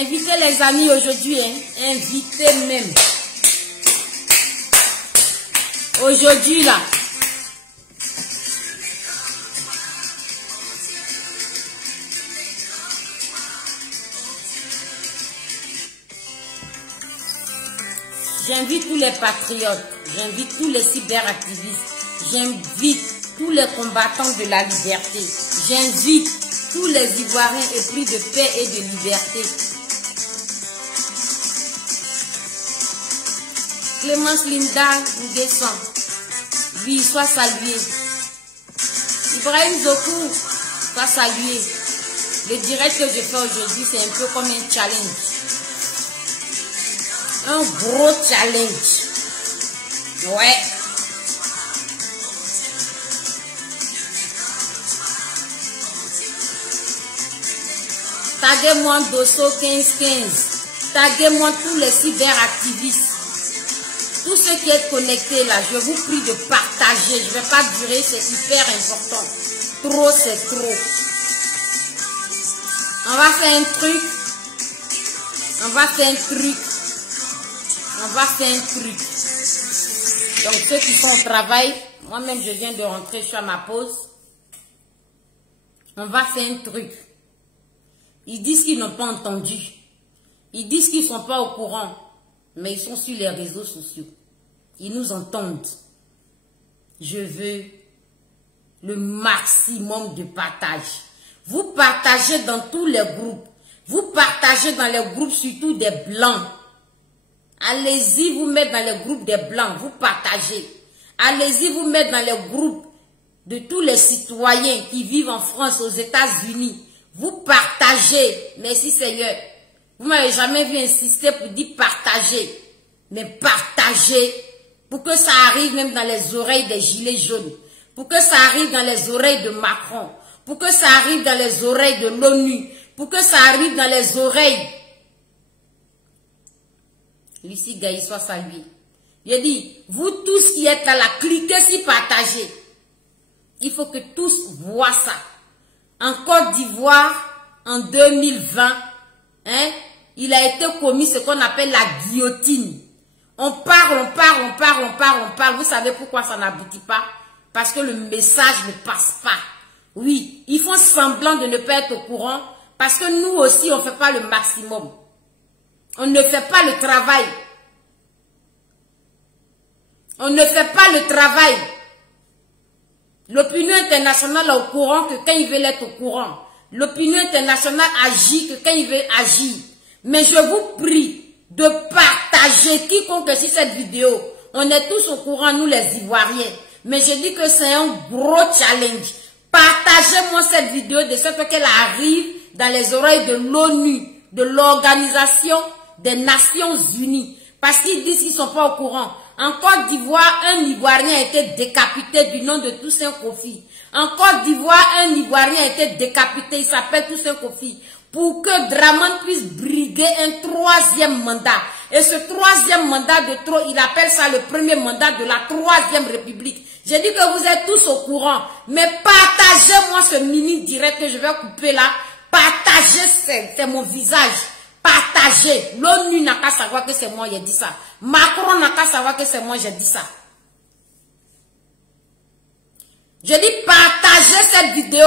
Invitez les amis aujourd'hui, hein. Invitez même. Aujourd'hui là. J'invite tous les patriotes, j'invite tous les cyberactivistes, j'invite tous les combattants de la liberté, j'invite tous les Ivoiriens épris de paix et de liberté. Clémence Linda Nguessan, oui, sois salué. Ibrahim Zokou, sois salué. Le direct que je fais aujourd'hui, c'est un peu comme un challenge. Un gros challenge. Ouais. Taguez-moi Dosso 1515. Taguez-moi tous les cyberactivistes. Tous ceux qui êtes connectés là, je vous prie de partager. Je ne vais pas durer, c'est hyper important. Trop, c'est trop. On va faire un truc. On va faire un truc. On va faire un truc. Donc ceux qui sont au travail, moi-même je viens de rentrer, je suis à ma pause. On va faire un truc. Ils disent qu'ils n'ont pas entendu. Ils disent qu'ils ne sont pas au courant. Mais ils sont sur les réseaux sociaux. Ils nous entendent. Je veux le maximum de partage. Vous partagez dans tous les groupes. Vous partagez dans les groupes surtout des blancs. Allez-y vous mettre dans les groupes des blancs, vous partagez. Allez-y vous mettre dans les groupes de tous les citoyens qui vivent en France, aux États-Unis. Vous partagez. Merci Seigneur. Vous m'avez jamais vu insister pour dire partager. Mais partagez pour que ça arrive même dans les oreilles des gilets jaunes. Pour que ça arrive dans les oreilles de Macron. Pour que ça arrive dans les oreilles de l'ONU. Pour que ça arrive dans les oreilles. Lucie Gaï, soit salué. J'ai dit, vous tous qui êtes là, cliquez sur partager. Il faut que tous voient ça. En Côte d'Ivoire, en 2020, hein, il a été commis ce qu'on appelle la guillotine. On parle. Vous savez pourquoi ça n'aboutit pas? Parce que le message ne passe pas. Oui, ils font semblant de ne pas être au courant parce que nous aussi, on ne fait pas le maximum. On ne fait pas le travail. On ne fait pas le travail. L'opinion internationale est au courant que quand ils veulent être au courant. L'opinion internationale agit que quand ils veulent agir. Mais je vous prie de partager quiconque sur cette vidéo. On est tous au courant, nous les Ivoiriens. Mais je dis que c'est un gros challenge. Partagez-moi cette vidéo de sorte qu'elle arrive dans les oreilles de l'ONU, de l'Organisation des Nations Unies. Parce qu'ils disent qu'ils ne sont pas au courant. En Côte d'Ivoire, un Ivoirien a été décapité du nom de Toussaint Kofi. En Côte d'Ivoire, un Ivoirien a été décapité, il s'appelle Toussaint Kofi. Pour que Draman puisse briguer un troisième mandat. Et ce troisième mandat de trop, il appelle ça le premier mandat de la troisième république. J'ai dit que vous êtes tous au courant. Mais partagez-moi ce mini direct que je vais couper là. Partagez, c'est mon visage. Partagez. L'ONU n'a qu'à savoir que c'est moi qui ai dit ça. Macron n'a qu'à savoir que c'est moi qui ai dit ça. Je dis partagez cette vidéo.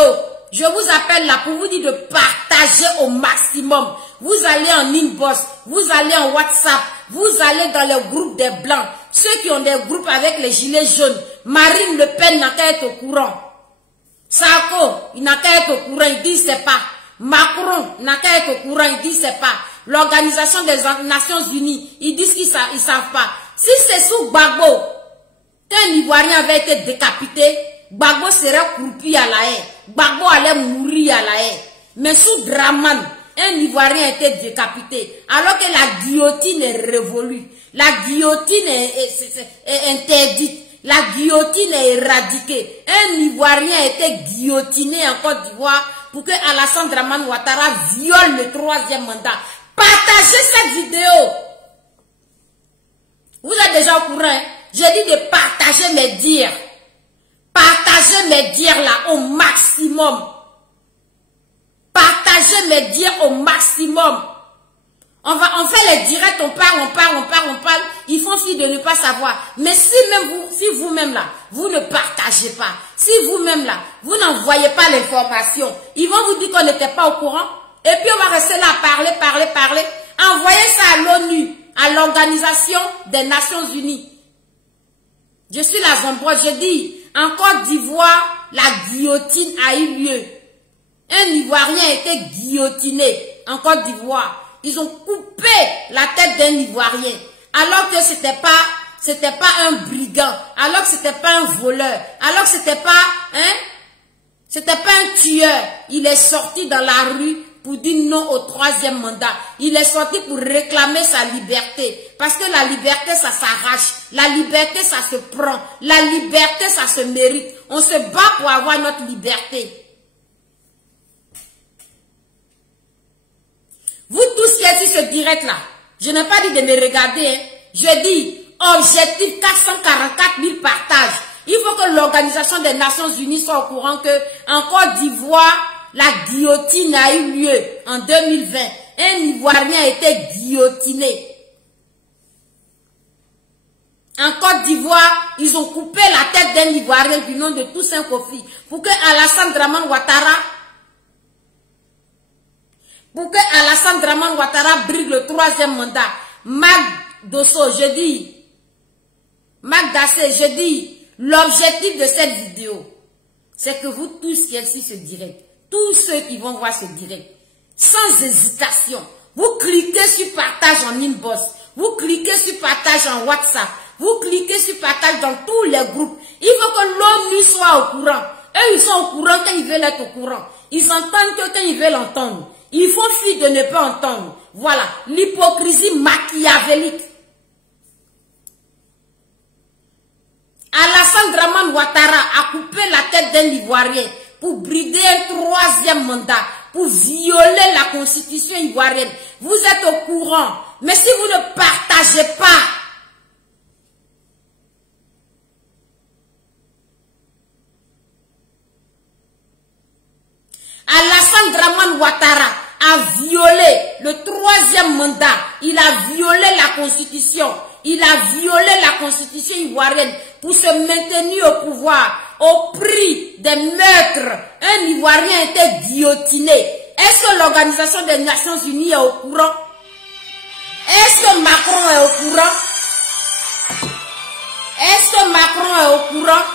Je vous appelle là pour vous dire de partager au maximum. Vous allez en inbox, vous allez en WhatsApp, vous allez dans les groupes des blancs. Ceux qui ont des groupes avec les gilets jaunes. Marine Le Pen n'a qu'à être au courant. Sarko, il n'a qu'à être au courant, il dit c'est pas. Macron n'a qu'à être au courant, il dit c'est pas. L'Organisation des Nations Unies, ils disent qu'ils ne savent pas. Si c'est sous Gbagbo, qu'un Ivoirien avait été décapité, Gbagbo serait croupi à la haie. Gbagbo allait mourir à la haie. Mais sous Draman, un Ivoirien a été décapité. Alors que la guillotine est révolue. La guillotine est interdite. La guillotine est éradiquée. Un Ivoirien a été guillotiné en Côte d'Ivoire pour que Alassane Dramane Ouattara viole le troisième mandat. Partagez cette vidéo. Vous êtes déjà au courant, hein? J'ai dit de partager mes dires. Partagez mes dires là au maximum. Partagez mes dires au maximum. On fait les directs, on parle. Ils font fi de ne pas savoir. Mais si vous-même là, vous ne partagez pas, si vous-même là, vous n'envoyez pas l'information, ils vont vous dire qu'on n'était pas au courant. Et puis on va rester là à parler. Envoyez ça à l'ONU, à l'Organisation des Nations Unies. Je suis la Zambroise, je dis, en Côte d'Ivoire, la guillotine a eu lieu. Un Ivoirien a été guillotiné en Côte d'Ivoire. Ils ont coupé la tête d'un Ivoirien, alors que c'était pas un brigand, alors que c'était pas un voleur, alors que c'était pas un tueur. Il est sorti dans la rue pour dire non au 3e mandat. Il est sorti pour réclamer sa liberté. Parce que la liberté, ça s'arrache. La liberté, ça se prend. La liberté, ça se mérite. On se bat pour avoir notre liberté. Vous tous qui êtes sur ce direct-là, je n'ai pas dit de me regarder. Hein. Je dis, objectif 444 000 partages. Il faut que l'Organisation des Nations Unies soit au courant que en Côte d'Ivoire, la guillotine a eu lieu en 2020. Un Ivoirien a été guillotiné. En Côte d'Ivoire, ils ont coupé la tête d'un Ivoirien du nom de Toussaint Kofi pour que Alassane Dramane Ouattara brigue le 3e mandat. Je dis, l'objectif de cette vidéo, c'est que vous tous qui êtes sur ce direct, tous ceux qui vont voir ce direct, sans hésitation, vous cliquez sur partage en inbox, vous cliquez sur partage en WhatsApp, vous cliquez sur partage dans tous les groupes. Il faut que l'ONU soit au courant. Eux, ils sont au courant quand ils veulent être au courant. Ils entendent que quand ils veulent entendre. Ils font fi de ne pas entendre. Voilà, l'hypocrisie machiavélique. Alassane Dramane Ouattara a coupé la tête d'un Ivoirien pour brider un 3e mandat, pour violer la constitution ivoirienne. Vous êtes au courant. Mais si vous ne partagez pas, Alassane Dramane Ouattara a violé le 3e mandat. Il a violé la constitution. Il a violé la constitution ivoirienne pour se maintenir au pouvoir au prix des meurtres. Un Ivoirien a été guillotiné. Est-ce que l'Organisation des Nations Unies est au courant? Est-ce que Macron est au courant? Est-ce que Macron est au courant?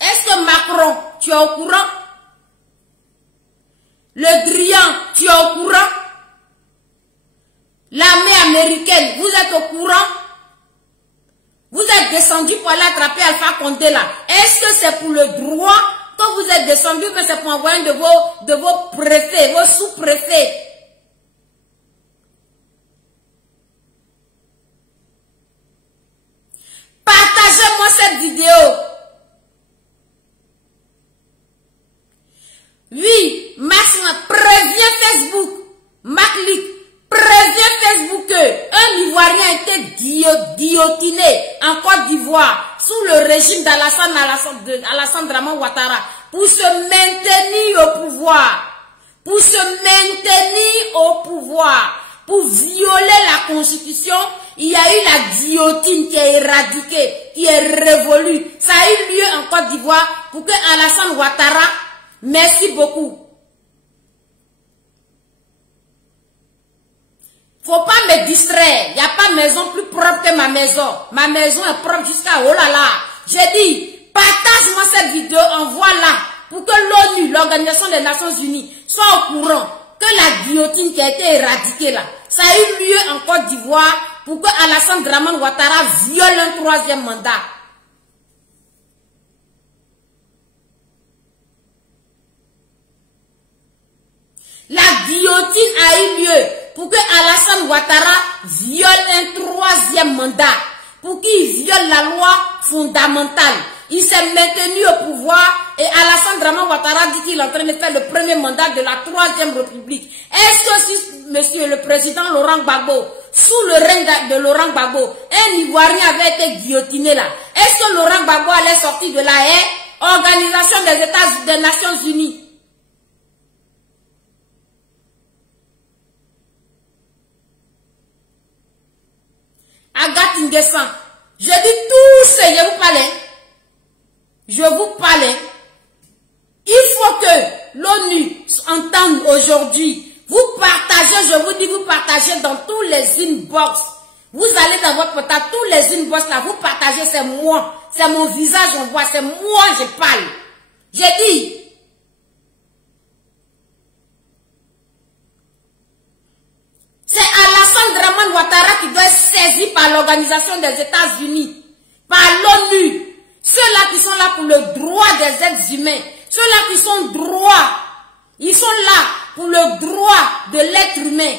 Est-ce que Macron, tu es au courant? Le Drian, tu es au courant? L'armée américaine, vous êtes au courant? Vous êtes descendu pour aller attraper Alpha Condé là. Est-ce que c'est pour le droit que vous êtes descendu, que c'est pour envoyer de vos préfets, vos sous-préfets? Partagez-moi cette vidéo. Oui, Maxime, préviens Facebook. Maclick, préviens Facebook qu'un Ivoirien a été guillotiné en Côte d'Ivoire sous le régime d'Alassane Dramane Ouattara pour se maintenir au pouvoir. Pour se maintenir au pouvoir. Pour violer la constitution, il y a eu la guillotine qui est éradiquée, qui est révolue. Ça a eu lieu en Côte d'Ivoire pour que Alassane Ouattara, merci beaucoup. Faut pas me distraire. Il n'y a pas maison plus propre que ma maison. Ma maison est propre jusqu'à oh là là. J'ai dit, partage-moi cette vidéo, envoie-la pour que l'ONU, l'Organisation des Nations Unies, soit au courant que la guillotine qui a été éradiquée là, ça a eu lieu en Côte d'Ivoire pour que Alassane Dramane Ouattara viole un 3e mandat. La guillotine a eu lieu pour que Alassane Ouattara viole un 3e mandat, pour qu'il viole la loi fondamentale. Il s'est maintenu au pouvoir et Alassane Dramane Ouattara dit qu'il est en train de faire le 1er mandat de la 3e République. Est-ce que si monsieur le président Laurent Gbagbo, sous le règne de Laurent Gbagbo, un Ivoirien avait été guillotiné là, est-ce que Laurent Gbagbo allait sortir de la Organisation des Nations Unies? Agathe Nguessan. Je dis tout ce, je vous parle. Je vous parle. Il faut que l'ONU entende aujourd'hui. Vous partagez, je vous dis, vous partagez dans tous les inbox. Vous allez dans votre portable, tous les inbox là, vous partagez, c'est moi. C'est mon visage, on voit, c'est moi, je parle. J'ai dit. C'est Alassane Dramane Ouattara qui doit être saisi par l'Organisation des États-Unis, par l'ONU. Ceux-là qui sont là pour le droit des êtres humains, ceux-là qui sont droits, ils sont là pour le droit de l'être humain.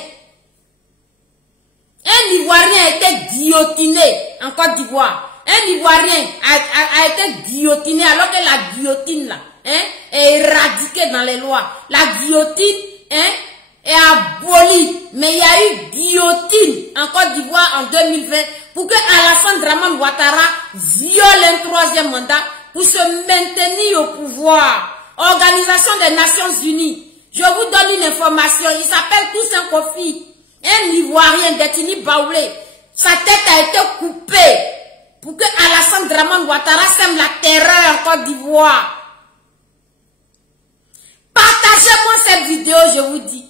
Un Ivoirien a été guillotiné en Côte d'Ivoire. Un Ivoirien a été guillotiné alors que la guillotine là, est éradiquée dans les lois. La guillotine est abolie. Mais il y a eu guillotine en Côte d'Ivoire en 2020 pour que Alassane Dramane Ouattara viole un troisième mandat pour se maintenir au pouvoir. Organisation des Nations Unies. Je vous donne une information. Il s'appelle Toussaint Kofi. Un Ivoirien, Détini Baoulé. Sa tête a été coupée pour que Alassane Dramane Ouattara sème la terreur en Côte d'Ivoire. Partagez-moi cette vidéo, je vous dis.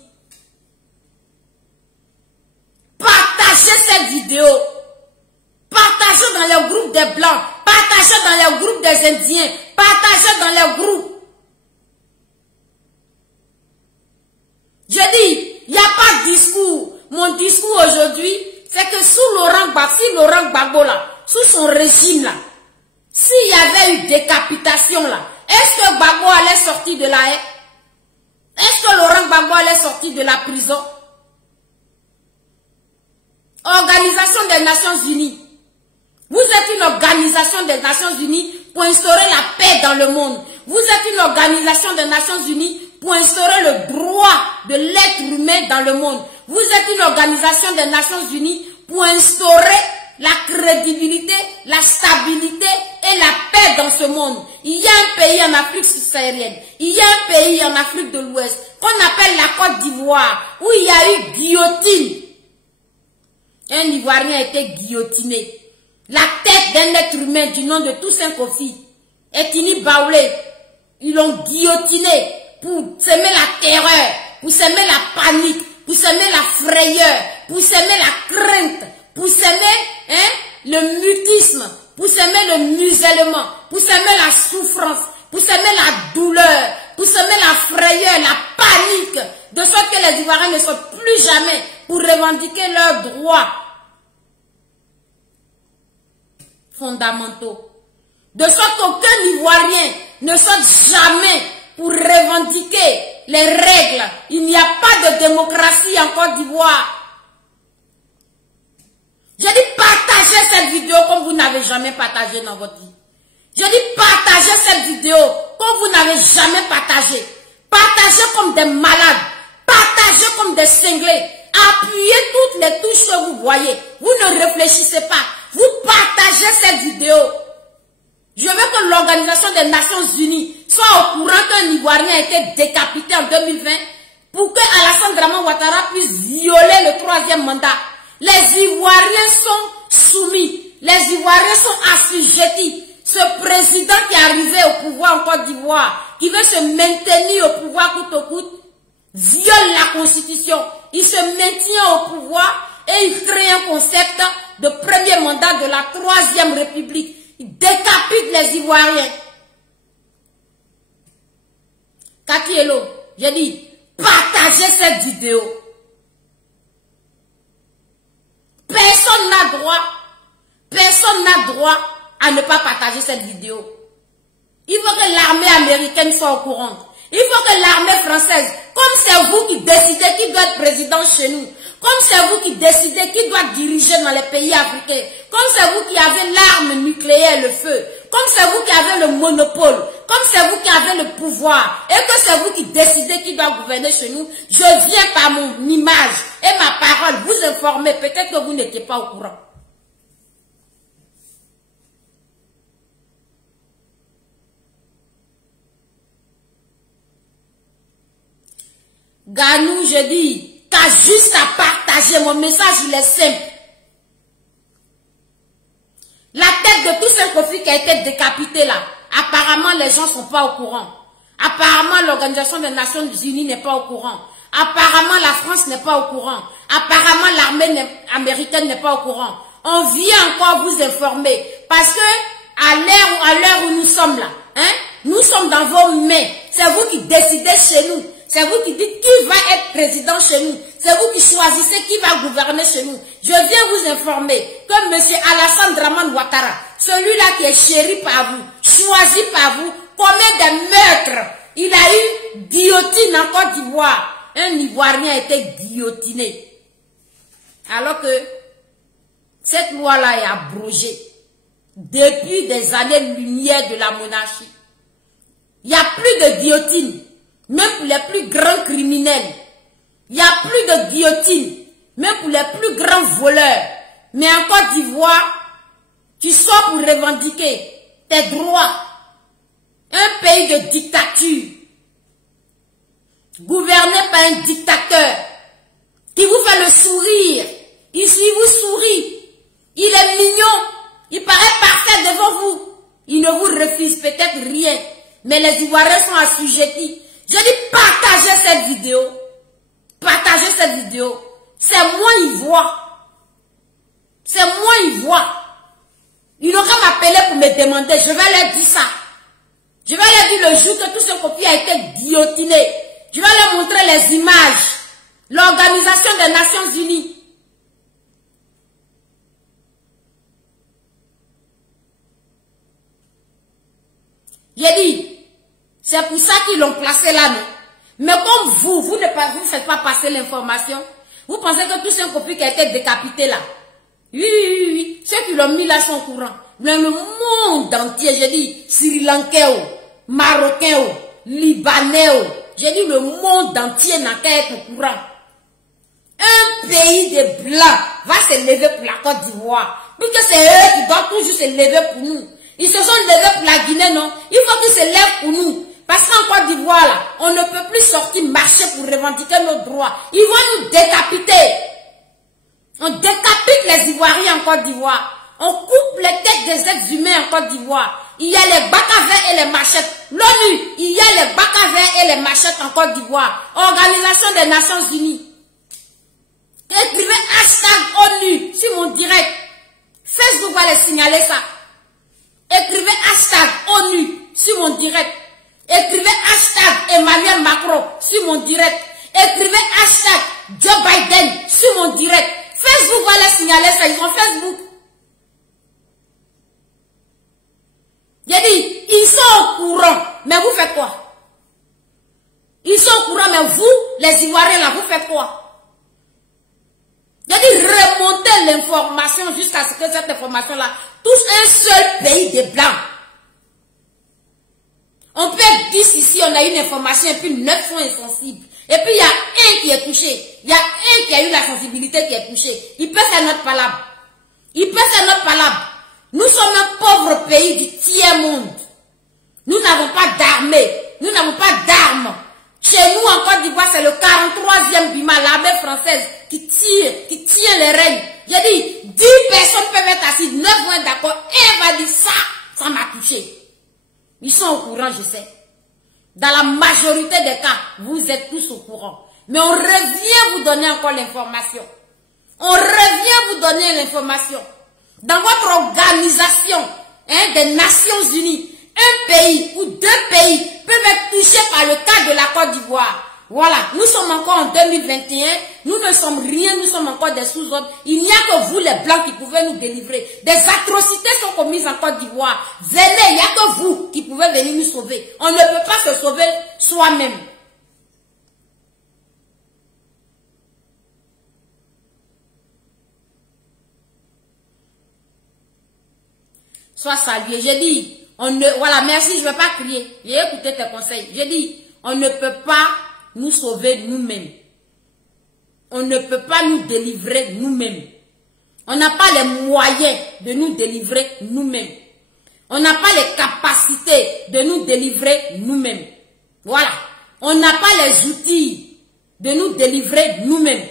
Partagez cette vidéo. Partagez dans les groupes des Blancs. Partagez dans les groupes des Indiens. Partagez dans les groupes. Je dis, il n'y a pas de discours. Mon discours aujourd'hui, c'est que sous Laurent Gbagbo là, sous son régime là, s'il y avait eu décapitation là, est-ce que Gbagbo allait sortir de la haie? Est-ce que Laurent Gbagbo allait sortir de la prison? Organisation des Nations Unies. Vous êtes une organisation des Nations Unies pour instaurer la paix dans le monde. Vous êtes une organisation des Nations Unies pour instaurer le droit de l'être humain dans le monde. Vous êtes une organisation des Nations Unies pour instaurer la crédibilité, la stabilité et la paix dans ce monde. Il y a un pays en Afrique subsaharienne, il y a un pays en Afrique de l'Ouest qu'on appelle la Côte d'Ivoire où il y a eu guillotine. Un Ivoirien a été guillotiné. La tête d'un être humain du nom de Toussaint Kofi, Détini Baoulé, ils l'ont guillotiné pour semer la terreur, pour semer la panique, pour semer la frayeur, pour semer la crainte, pour semer le mutisme, pour semer le musellement, pour semer la souffrance, pour semer la douleur, pour semer la frayeur, la panique, de sorte que les Ivoiriens ne sont plus jamais pour revendiquer leurs droits fondamentaux. De sorte qu'aucun Ivoirien ne saute jamais pour revendiquer les règles. Il n'y a pas de démocratie en Côte d'Ivoire. Je dis partagez cette vidéo comme vous n'avez jamais partagé dans votre vie. Je dis partagez cette vidéo comme vous n'avez jamais partagé. Partagez comme des malades. Partagez comme des cinglés. Appuyez toutes les touches que vous voyez. Vous ne réfléchissez pas. Vous partagez cette vidéo. Je veux que l'Organisation des Nations Unies soit au courant qu'un Ivoirien a été décapité en 2020 pour que Alassane Dramane Ouattara puisse violer le troisième mandat. Les Ivoiriens sont soumis. Les Ivoiriens sont assujettis. Ce président qui est arrivé au pouvoir en Côte d'Ivoire, qui veut se maintenir au pouvoir coûte que coûte, viole la Constitution. Il se maintient au pouvoir et il crée un concept de premier mandat de la Troisième République. Il décapite les Ivoiriens. Kakielo, j'ai dit, partagez cette vidéo. Personne n'a droit à ne pas partager cette vidéo. Il faut que l'armée américaine soit au courant. Il faut que l'armée française, comme c'est vous qui décidez qui doit être président chez nous, comme c'est vous qui décidez qui doit diriger dans les pays africains, comme c'est vous qui avez l'arme nucléaire, le feu, comme c'est vous qui avez le monopole, comme c'est vous qui avez le pouvoir, et que c'est vous qui décidez qui doit gouverner chez nous, je viens par mon image et ma parole vous informer, peut-être que vous n'étiez pas au courant. Ganou, je dis, t'as juste à partager mon message, il est simple. tête de tout ce conflit qui a été décapité là, apparemment les gens ne sont pas au courant. Apparemment l'Organisation des Nations Unies n'est pas au courant. Apparemment la France n'est pas au courant. Apparemment l'armée américaine n'est pas au courant. On vient encore vous informer parce que à l'heure où nous sommes là, hein, nous sommes dans vos mains. C'est vous qui décidez chez nous. C'est vous qui dites qui va être président chez nous. C'est vous qui choisissez qui va gouverner chez nous. Je viens vous informer que M. Alassane Dramane Ouattara, celui-là qui est chéri par vous, choisi par vous, commet des meurtres. Il a eu guillotine en Côte d'Ivoire. Un Ivoirien a été guillotiné. Alors que cette loi-là est abrogée depuis des années-lumière de la monarchie. Il n'y a plus de guillotine, même pour les plus grands criminels. Il n'y a plus de guillotine, même pour les plus grands voleurs. Mais en Côte d'Ivoire, tu sors pour revendiquer tes droits. Un pays de dictature, gouverné par un dictateur, qui vous fait le sourire. Ici, il vous sourit. Il est mignon. Il paraît parfait devant vous. Il ne vous refuse peut-être rien. Mais les Ivoiriens sont assujettis. Je dis partagez cette vidéo. Partagez cette vidéo. C'est moi Ivoire. C'est moi Ivoire. Ils n'ont qu'à m'appeler pour me demander. Je vais leur dire ça. Je vais leur dire le jour que tout ce copier a été guillotiné. Je vais leur montrer les images. L'Organisation des Nations Unies. J'ai dit, c'est pour ça qu'ils l'ont placé là, non? Mais comme vous ne faites pas passer l'information, vous pensez que tout ce copier qui a été décapité là. Oui. Ceux qui l'ont mis là sont au courant. Mais le monde entier, j'ai dit, Sri Lankais, Marocains, Libanais, j'ai dit le monde entier n'a qu'à être au courant. Un pays de blancs va se lever pour la Côte d'Ivoire. Puisque c'est eux qui doivent toujours se lever pour nous. Ils se sont levés pour la Guinée, non? Il faut qu'ils se lèvent pour nous. Parce qu'en Côte d'Ivoire, là, on ne peut plus sortir marcher pour revendiquer nos droits. Ils vont nous décapiter. On décapite les Ivoiriens en Côte d'Ivoire. On coupe les têtes des êtres humains en Côte d'Ivoire. Il y a les bacavers et les machettes. L'ONU, il y a les bacavers et les machettes en Côte d'Ivoire. Organisation des Nations Unies. Écrivez hashtag ONU sur mon direct. Facebook va les signaler ça. Écrivez hashtag ONU sur mon direct. Écrivez hashtag Emmanuel Macron sur mon direct. Écrivez hashtag Joe Biden sur mon direct. Facebook va les signaler ça. Ils ont Facebook. J'ai dit, ils sont au courant. Mais vous faites quoi? Ils sont au courant, mais vous, les Ivoiriens là, vous faites quoi? J'ai dit, remontez l'information jusqu'à ce que cette information-là touche un seul pays de blancs. On peut être 10 ici, on a une information, et puis 9 sont insensibles. Et puis il y a un qui est touché. Il y a un qui a eu la sensibilité qui est touché. Il peut faire notre palabre. Il peut faire notre palabre. Nous sommes un pauvre pays du tiers-monde. Nous n'avons pas d'armée. Nous n'avons pas d'armes. Chez nous, en Côte d'Ivoire, c'est le 43e BIMA, l'armée française, qui tient les règnes. J'ai dit, 10 personnes peuvent être assises, 9 vont être d'accord. Et elle va dire ça m'a touché. Ils sont au courant, je sais. Dans la majorité des cas, vous êtes tous au courant. Mais on revient vous donner encore l'information. On revient vous donner l'information. Dans votre organisation des Nations Unies, un pays ou 2 pays peuvent être touchés par le cas de la Côte d'Ivoire. Voilà, nous sommes encore en 2021, nous ne sommes rien, nous sommes encore des sous-hommes. Il n'y a que vous les Blancs qui pouvez nous délivrer. Des atrocités sont commises en Côte d'Ivoire. Venez, il n'y a que vous qui pouvez venir nous sauver. On ne peut pas se sauver soi-même. Sois salué. J'ai dit, voilà, merci, je ne vais pas crier. J'ai écouté tes conseils. J'ai dit, on ne peut pas nous sauver nous-mêmes. On ne peut pas nous délivrer nous-mêmes. On n'a pas les moyens de nous délivrer nous-mêmes. On n'a pas les capacités de nous délivrer nous-mêmes. Voilà. On n'a pas les outils de nous délivrer nous-mêmes.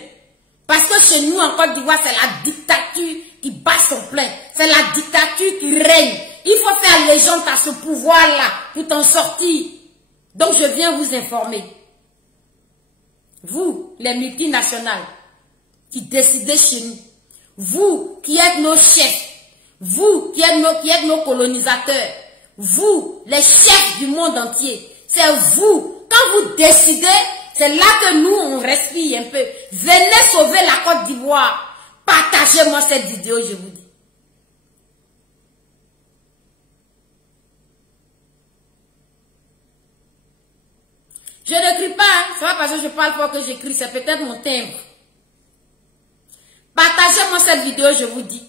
Parce que chez nous, en Côte d'Ivoire, c'est la dictature qui bat son plein. C'est la dictature qui règne. Il faut faire légende à ce pouvoir-là pour t'en sortir. Donc je viens vous informer. Vous, les multinationales, qui décidez chez nous. Vous, qui êtes nos chefs. Vous, qui êtes nos colonisateurs. Vous, les chefs du monde entier. C'est vous. Quand vous décidez, c'est là que nous, on respire un peu. Venez sauver la Côte d'Ivoire. Partagez-moi cette vidéo, je vous dis. Je n'écris pas, hein. C'est pas parce que je parle fort que j'écris, c'est peut-être mon timbre. Partagez-moi cette vidéo, je vous dis.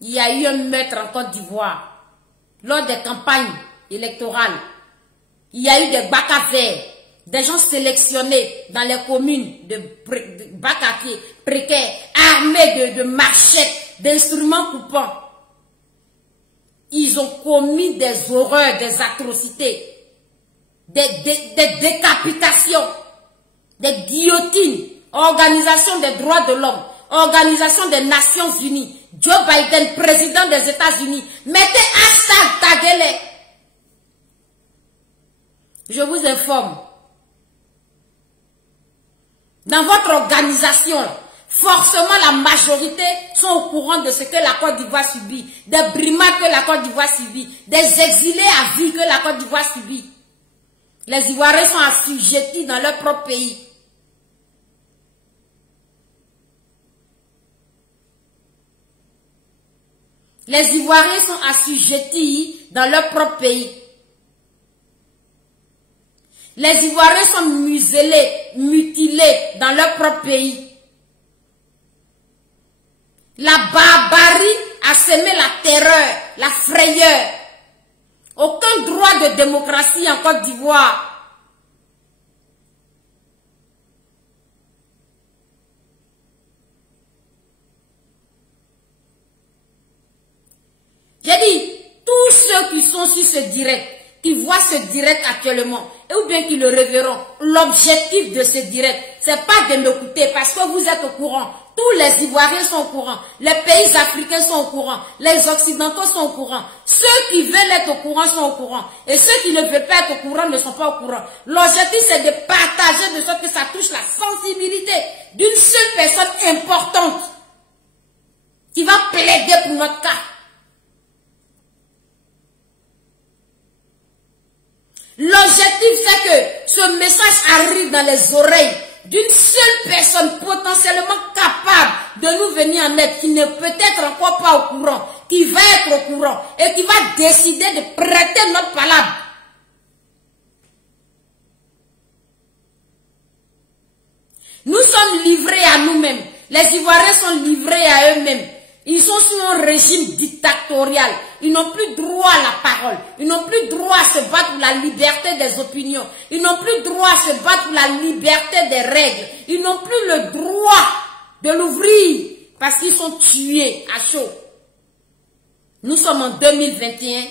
Il y a eu un meurtre en Côte d'Ivoire. Lors des campagnes électorales, il y a eu des bacs à verre, des gens sélectionnés dans les communes de bacs à pied précaires, armés de machettes, d'instruments coupants. Ils ont commis des horreurs, des atrocités. Des décapitations, des guillotines, Organisation des droits de l'homme, Organisation des Nations Unies, Joe Biden, président des États-Unis, mettez hashtag taguez-les. Je vous informe. Dans votre organisation, forcément la majorité sont au courant de ce que la Côte d'Ivoire subit, des brimades que la Côte d'Ivoire subit, des exilés à vie que la Côte d'Ivoire subit. Les Ivoiriens sont assujettis dans leur propre pays. Les Ivoiriens sont assujettis dans leur propre pays. Les Ivoiriens sont muselés, mutilés dans leur propre pays. La barbarie a semé la terreur, la frayeur. Aucun droit de démocratie en Côte d'Ivoire. J'ai dit, tous ceux qui sont sur ce direct, qui voient ce direct actuellement, ou bien qui le reverront, l'objectif de ce direct, c'est pas de m'écouter parce que vous êtes au courant. Tous les Ivoiriens sont au courant, les pays africains sont au courant, les Occidentaux sont au courant. Ceux qui veulent être au courant sont au courant. Et ceux qui ne veulent pas être au courant ne sont pas au courant. L'objectif c'est de partager de sorte que ça touche la sensibilité d'une seule personne importante qui va plaider pour notre cas. L'objectif c'est que ce message arrive dans les oreilles d'une seule personne potentiellement capable de nous venir en aide, qui ne peut être encore pas au courant, qui va être au courant et qui va décider de prêter notre palabre. Nous sommes livrés à nous-mêmes. Les Ivoiriens sont livrés à eux-mêmes. Ils sont sur un régime dictatorial. Ils n'ont plus droit à la parole. Ils n'ont plus droit à se battre pour la liberté des opinions. Ils n'ont plus droit à se battre pour la liberté des règles. Ils n'ont plus le droit de l'ouvrir parce qu'ils sont tués à chaud. Nous sommes en 2021.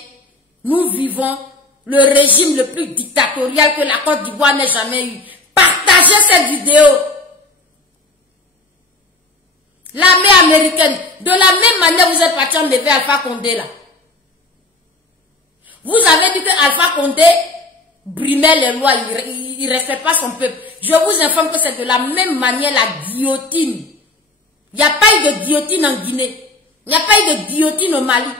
Nous vivons le régime le plus dictatorial que la Côte d'Ivoire n'ait jamais eu. Partagez cette vidéo. L'armée américaine, de la même manière vous êtes parti enlever Alpha Condé là. Vous avez dit que Alpha Condé brimait les lois, il ne respecte pas son peuple. Je vous informe que c'est de la même manière la guillotine. Il n'y a pas eu de guillotine en Guinée. Il n'y a pas eu de guillotine au Mali.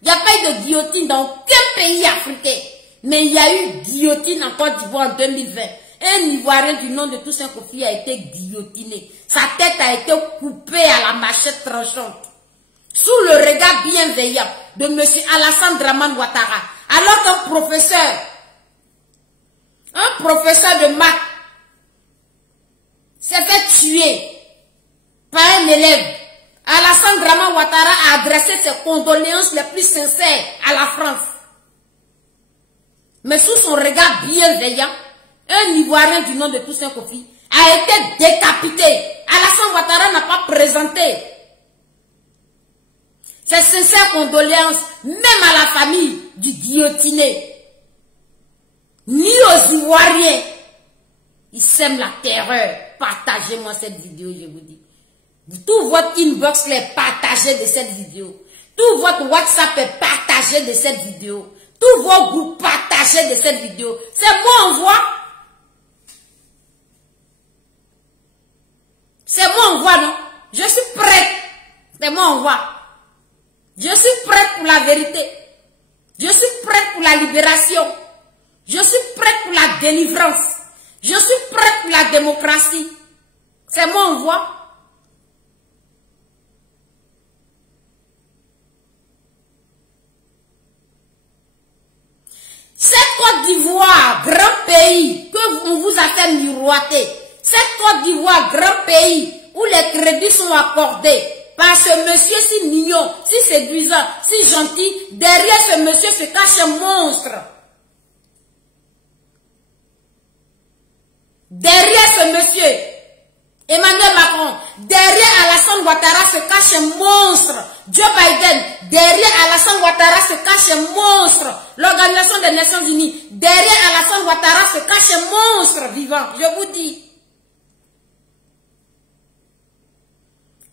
Il n'y a pas eu de guillotine dans aucun pays africain. Mais il y a eu guillotine en Côte d'Ivoire en 2020. Un Ivoirien du nom de Toussaint Kofi a été guillotiné. Sa tête a été coupée à la machette tranchante. Sous le regard bienveillant de M. Alassane Dramane Ouattara. Alors qu'un professeur de maths s'est fait tuer par un élève. Alassane Dramane Ouattara a adressé ses condoléances les plus sincères à la France. Mais sous son regard bienveillant, un Ivoirien du nom de Toussaint Kofi a été décapité. Alassane Ouattara n'a pas présenté ses sincères condoléances, même à la famille du guillotiné, ni aux Ivoiriens. Ils sèment la terreur. Partagez-moi cette vidéo, je vous dis. Tout votre inbox est partagé de cette vidéo. Tout votre WhatsApp est partagé. partagez de cette vidéo. Tous vos groupes partagez de cette vidéo. C'est moi on voit. C'est moi on voit, non? Je suis prête. C'est moi on voit. Je suis prête pour la vérité. Je suis prête pour la libération. Je suis prête pour la délivrance. Je suis prête pour la démocratie. C'est moi on voit. Cette Côte d'Ivoire, grand pays, que on vous a fait miroiter, cette Côte d'Ivoire, grand pays, où les crédits sont accordés par ce monsieur si mignon, si séduisant, si gentil, derrière ce monsieur se cache un monstre. Derrière ce monsieur, Emmanuel Macron, derrière Alassane Ouattara se cache un monstre. Joe Biden, derrière Alassane Ouattara se cache un monstre. L'Organisation des Nations Unies, derrière Alassane Ouattara se cache un monstre vivant. Je vous dis.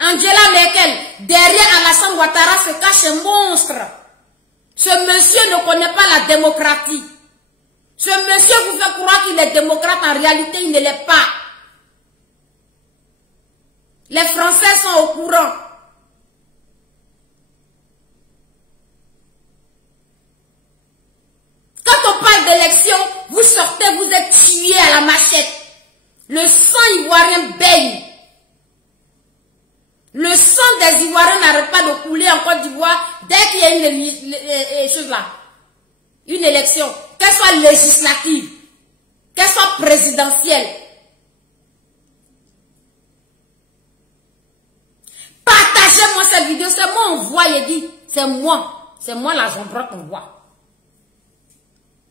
Angela Merkel, derrière Alassane Ouattara se cache un monstre. Ce monsieur ne connaît pas la démocratie. Ce monsieur vous fait croire qu'il est démocrate, en réalité il ne l'est pas. Les Français sont au courant. Quand on parle d'élection, vous sortez, vous êtes tués à la machette. Le sang ivoirien baigne. Le sang des Ivoiriens n'arrête pas de couler en Côte d'Ivoire dès qu'il y a une élection, qu'elle soit législative, qu'elle soit présidentielle. Partagez-moi cette vidéo, c'est moi on voit, il dit, c'est moi la jambrotte on voit.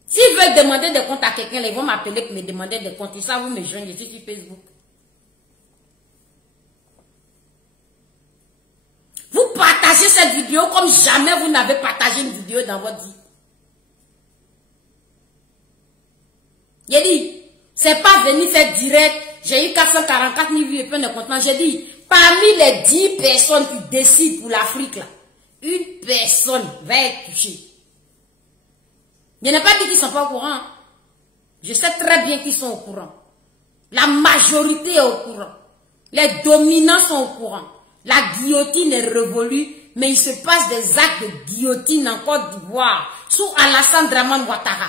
S'ils veulent demander des comptes à quelqu'un, ils vont m'appeler pour me demander des comptes. Ils savent où me joindre, je suis sur Facebook. Vous partagez cette vidéo comme jamais vous n'avez partagé une vidéo dans votre vie. J'ai dit, c'est pas venir faire direct, j'ai eu 444 000 vues et plein de comptes. J'ai dit, parmi les 10 personnes qui décident pour l'Afrique, là, une personne va être touchée. Je n'ai pas dit qu'ils ne sont pas au courant. Je sais très bien qu'ils sont au courant. La majorité est au courant. Les dominants sont au courant. La guillotine est révolue, mais il se passe des actes de guillotine en Côte d'Ivoire sous Alassane Dramane Ouattara.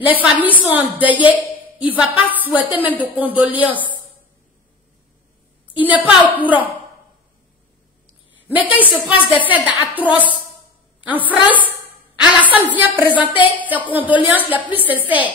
Les familles sont endeuillées. Il ne va pas souhaiter même de condoléances. Il n'est pas au courant. Mais quand il se passe des faits atroces en France, Alassane vient présenter ses condoléances les plus sincères.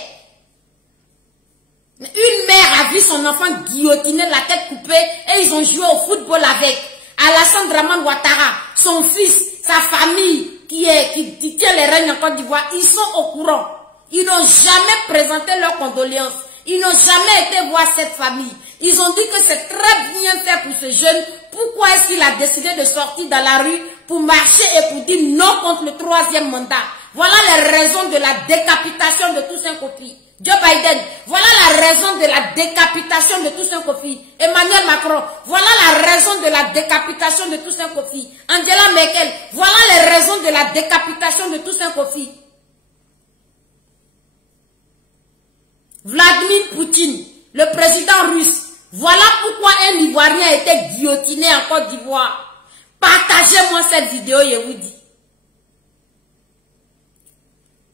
Une mère a vu son enfant guillotiner, la tête coupée, et ils ont joué au football avec. Alassane Dramane Ouattara, son fils, sa famille, qui tient les règnes en Côte d'Ivoire, ils sont au courant. Ils n'ont jamais présenté leurs condoléances. Ils n'ont jamais été voir cette famille. Ils ont dit que c'est très bien fait pour ce jeune. Pourquoi est-ce qu'il a décidé de sortir dans la rue pour marcher et pour dire non contre le 3e mandat? Voilà les raisons de la décapitation de Toussaint Kofi. Joe Biden, voilà la raison de la décapitation de Toussaint Kofi. Emmanuel Macron, voilà la raison de la décapitation de Toussaint Kofi. Angela Merkel, voilà les raisons de la décapitation de Toussaint Kofi. Vladimir Poutine, le président russe, voilà pourquoi un Ivoirien a été guillotiné en Côte d'Ivoire. Partagez-moi cette vidéo, je vous dis.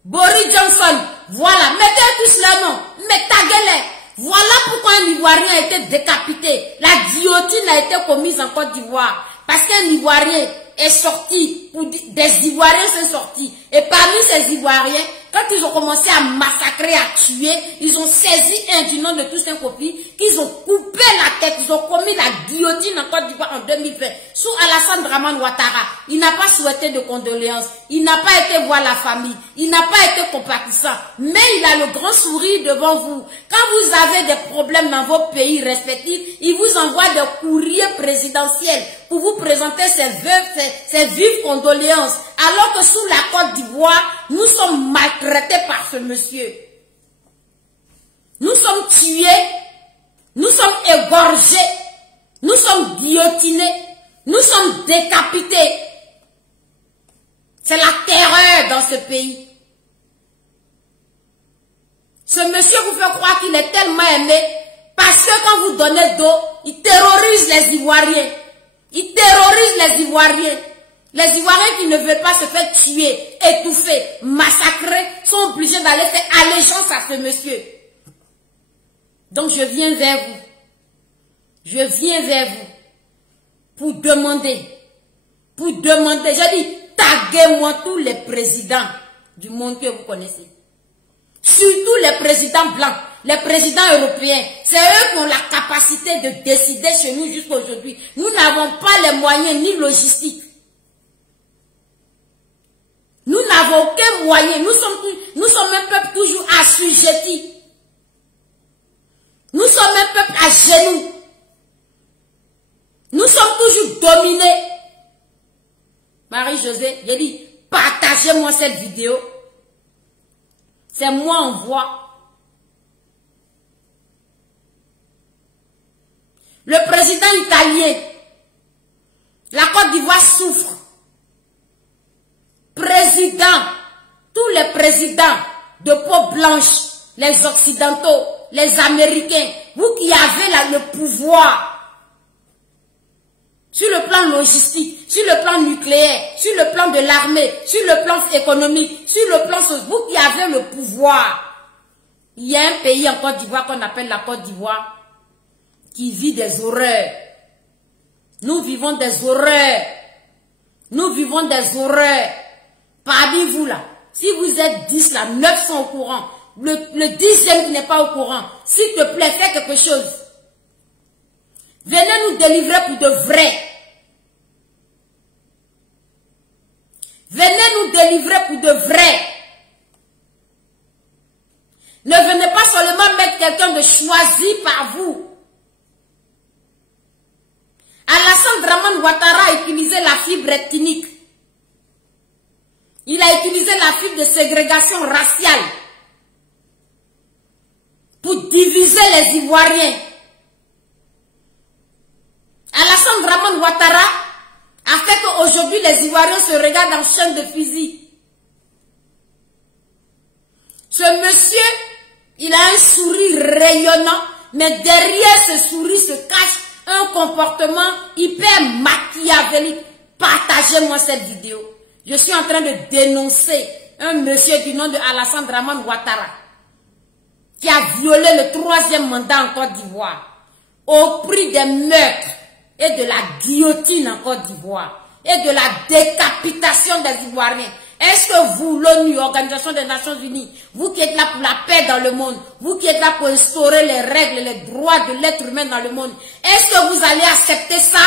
Boris Johnson, voilà, mettez tout cela non, mais taguez-les. Voilà pourquoi un Ivoirien a été décapité. La guillotine a été commise en Côte d'Ivoire. Parce qu'un Ivoirien est sorti, des Ivoiriens sont sortis. Et parmi ces Ivoiriens, quand ils ont commencé à massacrer, à tuer, ils ont saisi un du nom de Toussaint Kofi, qu'ils ont coupé la tête, ils ont commis la guillotine en Côte d'Ivoire en 2020, sous Alassane Dramane Ouattara. Il n'a pas souhaité de condoléances, il n'a pas été voir la famille, il n'a pas été compatissant, mais il a le grand sourire devant vous. Quand vous avez des problèmes dans vos pays respectifs, il vous envoie des courriers présidentiels pour vous présenter ses vives condoléances, alors que sous la Côte d'Ivoire, nous sommes maltraités par ce monsieur. Nous sommes tués, nous sommes égorgés, nous sommes guillotinés, nous sommes décapités. C'est la terreur. ce pays. Ce monsieur vous fait croire qu'il est tellement aimé parce que quand vous donnez d'eau, il terrorise les Ivoiriens. Il terrorise les Ivoiriens. Les Ivoiriens qui ne veulent pas se faire tuer, étouffer, massacrer, sont obligés d'aller faire allégeance à ce monsieur. Donc je viens vers vous. Je viens vers vous pour demander. Je dis, taguez-moi tous les présidents du monde que vous connaissez. Surtout les présidents blancs, les présidents européens. C'est eux qui ont la capacité de décider chez nous jusqu'à aujourd'hui. Nous n'avons pas les moyens ni logistiques. Nous n'avons aucun moyen. Nous sommes un peuple toujours assujetti. Nous sommes un peuple à genoux. Nous sommes toujours dominés. Marie-Josée, j'ai dit, partagez-moi cette vidéo. C'est moi en voix. Le président italien, la Côte d'Ivoire souffre. Président, tous les présidents de peau blanche, les Occidentaux, les Américains, vous qui avez le pouvoir, sur le plan logistique, sur le plan nucléaire, sur le plan de l'armée, sur le plan économique, sur le plan social, vous qui avez le pouvoir. Il y a un pays en Côte d'Ivoire qu'on appelle la Côte d'Ivoire qui vit des horreurs. Nous vivons des horreurs. Nous vivons des horreurs. Parmi vous là, si vous êtes 10 là, 9 sont au courant. Le 10e qui n'est pas au courant, s'il te plaît, fais quelque chose. Venez nous délivrer pour de vrai. Venez nous délivrer pour de vrai. Ne venez pas seulement mettre quelqu'un de choisi par vous. Alassane Dramane Ouattara a utilisé la fibre ethnique. Il a utilisé la fibre de ségrégation raciale pour diviser les Ivoiriens. Alassane Dramane Ouattara a fait qu'aujourd'hui les Ivoiriens se regardent en chaîne de fusil. Ce monsieur, il a un sourire rayonnant, mais derrière ce sourire se cache un comportement hyper machiavélique. Partagez-moi cette vidéo. Je suis en train de dénoncer un monsieur du nom de Alassane Dramane Ouattara qui a violé le 3e mandat en Côte d'Ivoire au prix des meurtres et de la guillotine en Côte d'Ivoire et de la décapitation des Ivoiriens. Est-ce que vous, l'ONU, Organisation des Nations Unies, vous qui êtes là pour la paix dans le monde, vous qui êtes là pour instaurer les règles et les droits de l'être humain dans le monde, est-ce que vous allez accepter ça?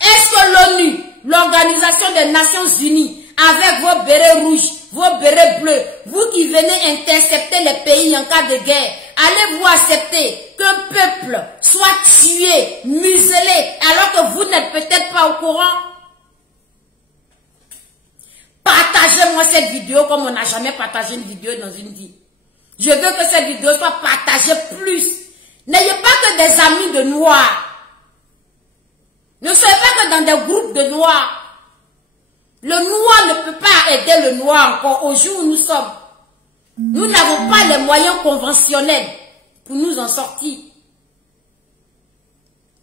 Est-ce que l'ONU, l'Organisation des Nations Unies, avec vos bérets rouges, vos bérets bleus, vous qui venez intercepter les pays en cas de guerre, allez-vous accepter qu'un peuple soit tué, muselé, alors que vous n'êtes peut-être pas au courant? Partagez-moi cette vidéo comme on n'a jamais partagé une vidéo dans une vie. Je veux que cette vidéo soit partagée plus. N'ayez pas que des amis de noirs. Ne soyez pas que dans des groupes de noirs. Le noir ne peut pas aider le noir encore au jour où nous sommes. Nous n'avons pas les moyens conventionnels pour nous en sortir.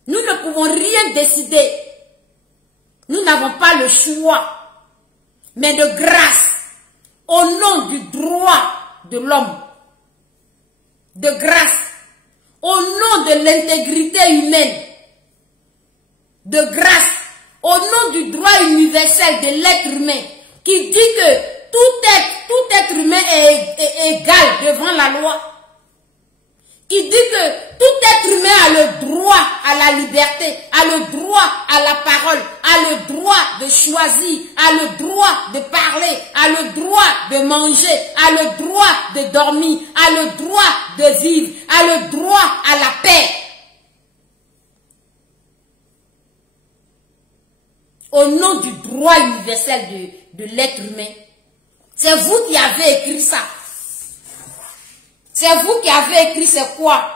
Nous ne pouvons rien décider. Nous n'avons pas le choix. Mais de grâce, au nom du droit de l'homme, de grâce, au nom de l'intégrité humaine, de grâce, au nom du droit universel de l'être humain, qui dit que tout être humain est égal devant la loi, qui dit que tout être humain a le droit à la liberté, a le droit à la parole, a le droit de choisir, a le droit de parler, a le droit de manger, a le droit de dormir, a le droit de vivre, a le droit à la paix. Au nom du droit universel de l'être humain. C'est vous qui avez écrit ça. C'est vous qui avez écrit c'est quoi?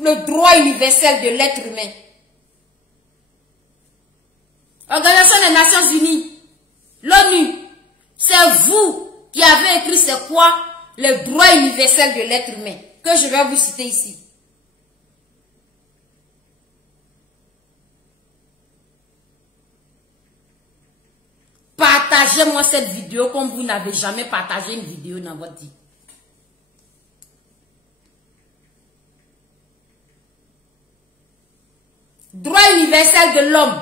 Le droit universel de l'être humain. Organisation des Nations Unies, l'ONU, c'est vous qui avez écrit c'est quoi le droit universel de l'être humain, que je vais vous citer ici. Partagez-moi cette vidéo comme vous n'avez jamais partagé une vidéo dans votre vie. Droit universel de l'homme.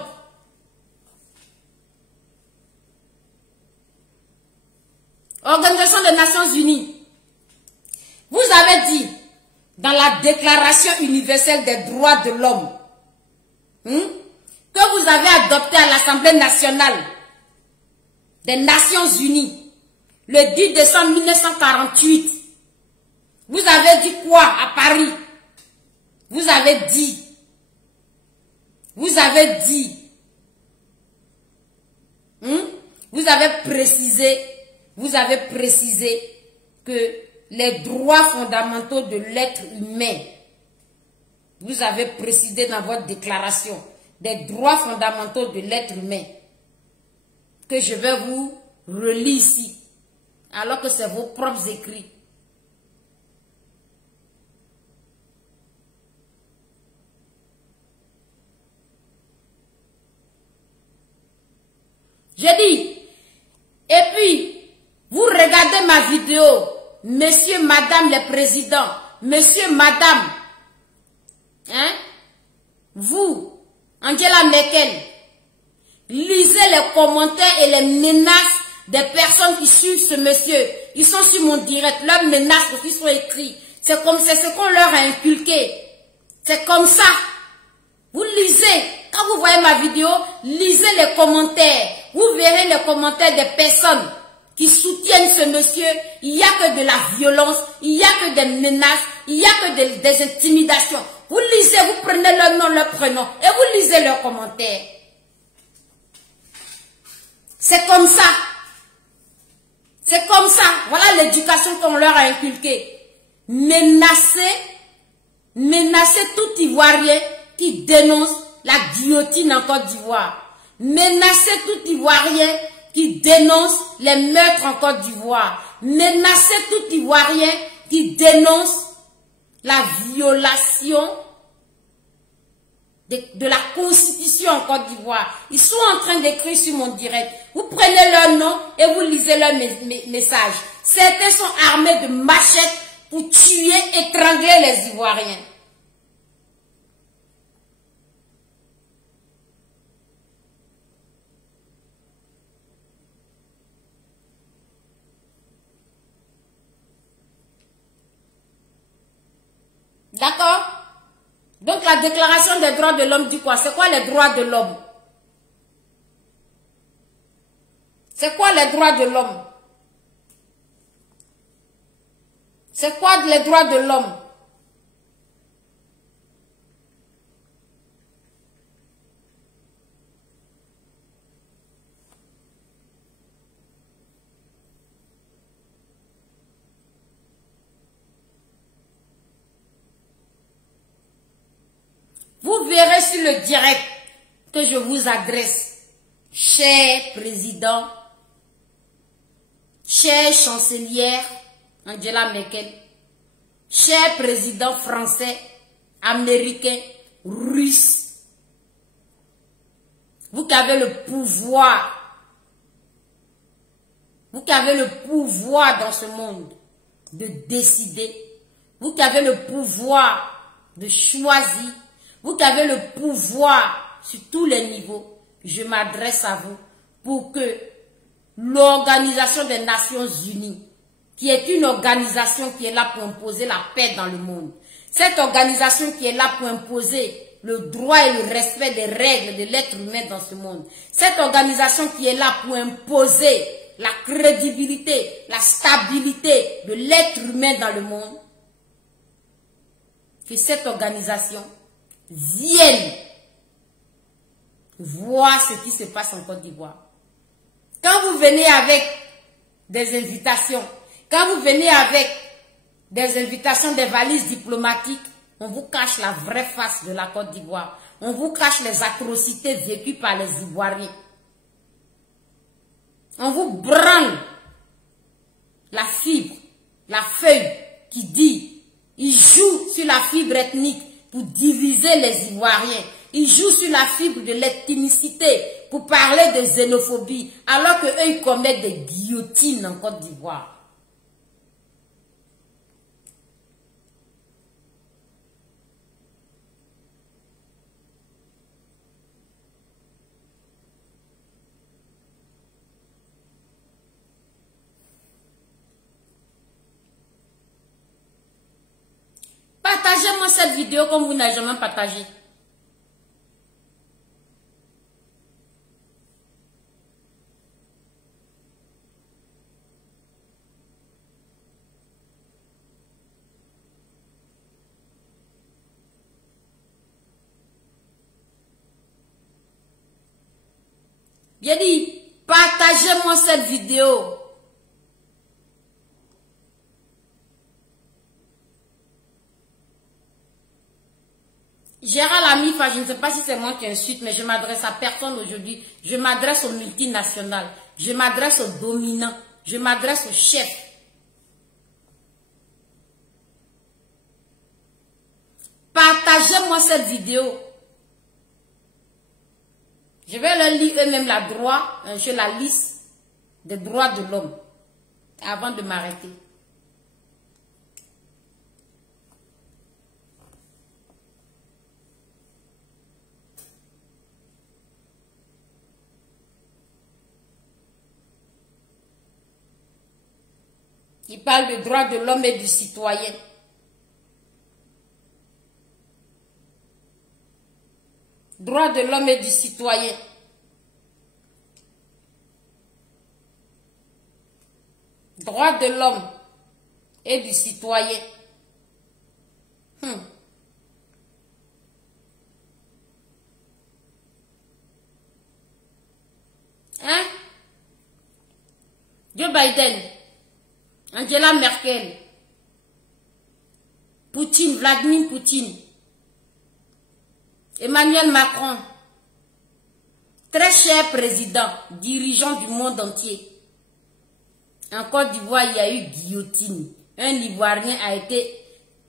Organisation des Nations Unies. Vous avez dit dans la Déclaration universelle des droits de l'homme que vous avez adopté à l'Assemblée nationale des Nations Unies le 10 décembre 1948. Vous avez dit quoi à Paris? Vous avez précisé que les droits fondamentaux de l'être humain, vous avez précisé dans votre déclaration des droits fondamentaux de l'être humain, que je vais vous relire ici, alors que c'est vos propres écrits. J'ai dit, et puis, vous regardez ma vidéo, messieurs, madame les présidents, monsieur, madame, vous, Angela Merkel, lisez les commentaires et les menaces des personnes qui suivent ce monsieur. Ils sont sur mon direct, leurs menaces aussi sont écrites. C'est comme c'est ce qu'on leur a inculqué. C'est comme ça. Vous lisez, quand vous voyez ma vidéo, lisez les commentaires. Vous verrez les commentaires des personnes qui soutiennent ce monsieur. Il n'y a que de la violence, il n'y a que des menaces, il n'y a que des intimidations. Vous lisez, vous prenez leur nom, leur prénom et vous lisez leurs commentaires. C'est comme ça. C'est comme ça. Voilà l'éducation qu'on leur a inculquée. Menacer tout Ivoirien qui dénonce la guillotine en Côte d'Ivoire. Menacer tout Ivoirien qui dénonce les meurtres en Côte d'Ivoire. Menacer tout Ivoirien qui dénonce la violation de la Constitution en Côte d'Ivoire. Ils sont en train d'écrire sur mon direct. Vous prenez leur nom et vous lisez leur message. Certains sont armés de machettes pour tuer, étrangler les Ivoiriens. D'accord? Donc la déclaration des droits de l'homme dit quoi? C'est quoi les droits de l'homme? C'est quoi les droits de l'homme? C'est quoi les droits de l'homme? Vous verrez sur le direct que je vous adresse, cher président, chère chancelière Angela Merkel, cher président français, américain, russe, vous qui avez le pouvoir, dans ce monde de décider, vous qui avez le pouvoir de choisir, vous qui avez le pouvoir sur tous les niveaux, je m'adresse à vous pour que l'Organisation des Nations Unies, qui est une organisation qui est là pour imposer la paix dans le monde, cette organisation qui est là pour imposer le droit et le respect des règles de l'être humain dans ce monde, cette organisation qui est là pour imposer la crédibilité, la stabilité de l'être humain dans le monde, que cette organisation viennent voir ce qui se passe en Côte d'Ivoire. Quand vous venez avec des invitations, quand vous venez avec des invitations, des valises diplomatiques, on vous cache la vraie face de la Côte d'Ivoire. on vous cache les atrocités vécues par les Ivoiriens. On vous branle la fibre, la feuille qui dit, il joue sur la fibre ethnique pour diviser les Ivoiriens. Il joue sur la fibre de l'ethnicité pour parler de xénophobie, alors qu'eux, ils commettent des guillotines en Côte d'Ivoire. Partagez-moi cette vidéo comme vous n'avez jamais partagé. J'ai dit, partagez-moi cette vidéo. Gérald Amifa, je ne sais pas si c'est moi qui insulte, mais je m'adresse à personne aujourd'hui. Je m'adresse aux multinationales. Je m'adresse aux dominants. Je m'adresse aux chefs. Partagez-moi cette vidéo. Je vais leur lire eux-mêmes la liste des droits de l'homme avant de m'arrêter. Il parle de droits de l'homme et du citoyen. Droits de l'homme et du citoyen. Droits de l'homme et du citoyen. Hein? Joe Biden, Angela Merkel, Poutine, Vladimir Poutine, Emmanuel Macron, très cher président, dirigeant du monde entier. En Côte d'Ivoire, il y a eu guillotine. Un Ivoirien a été,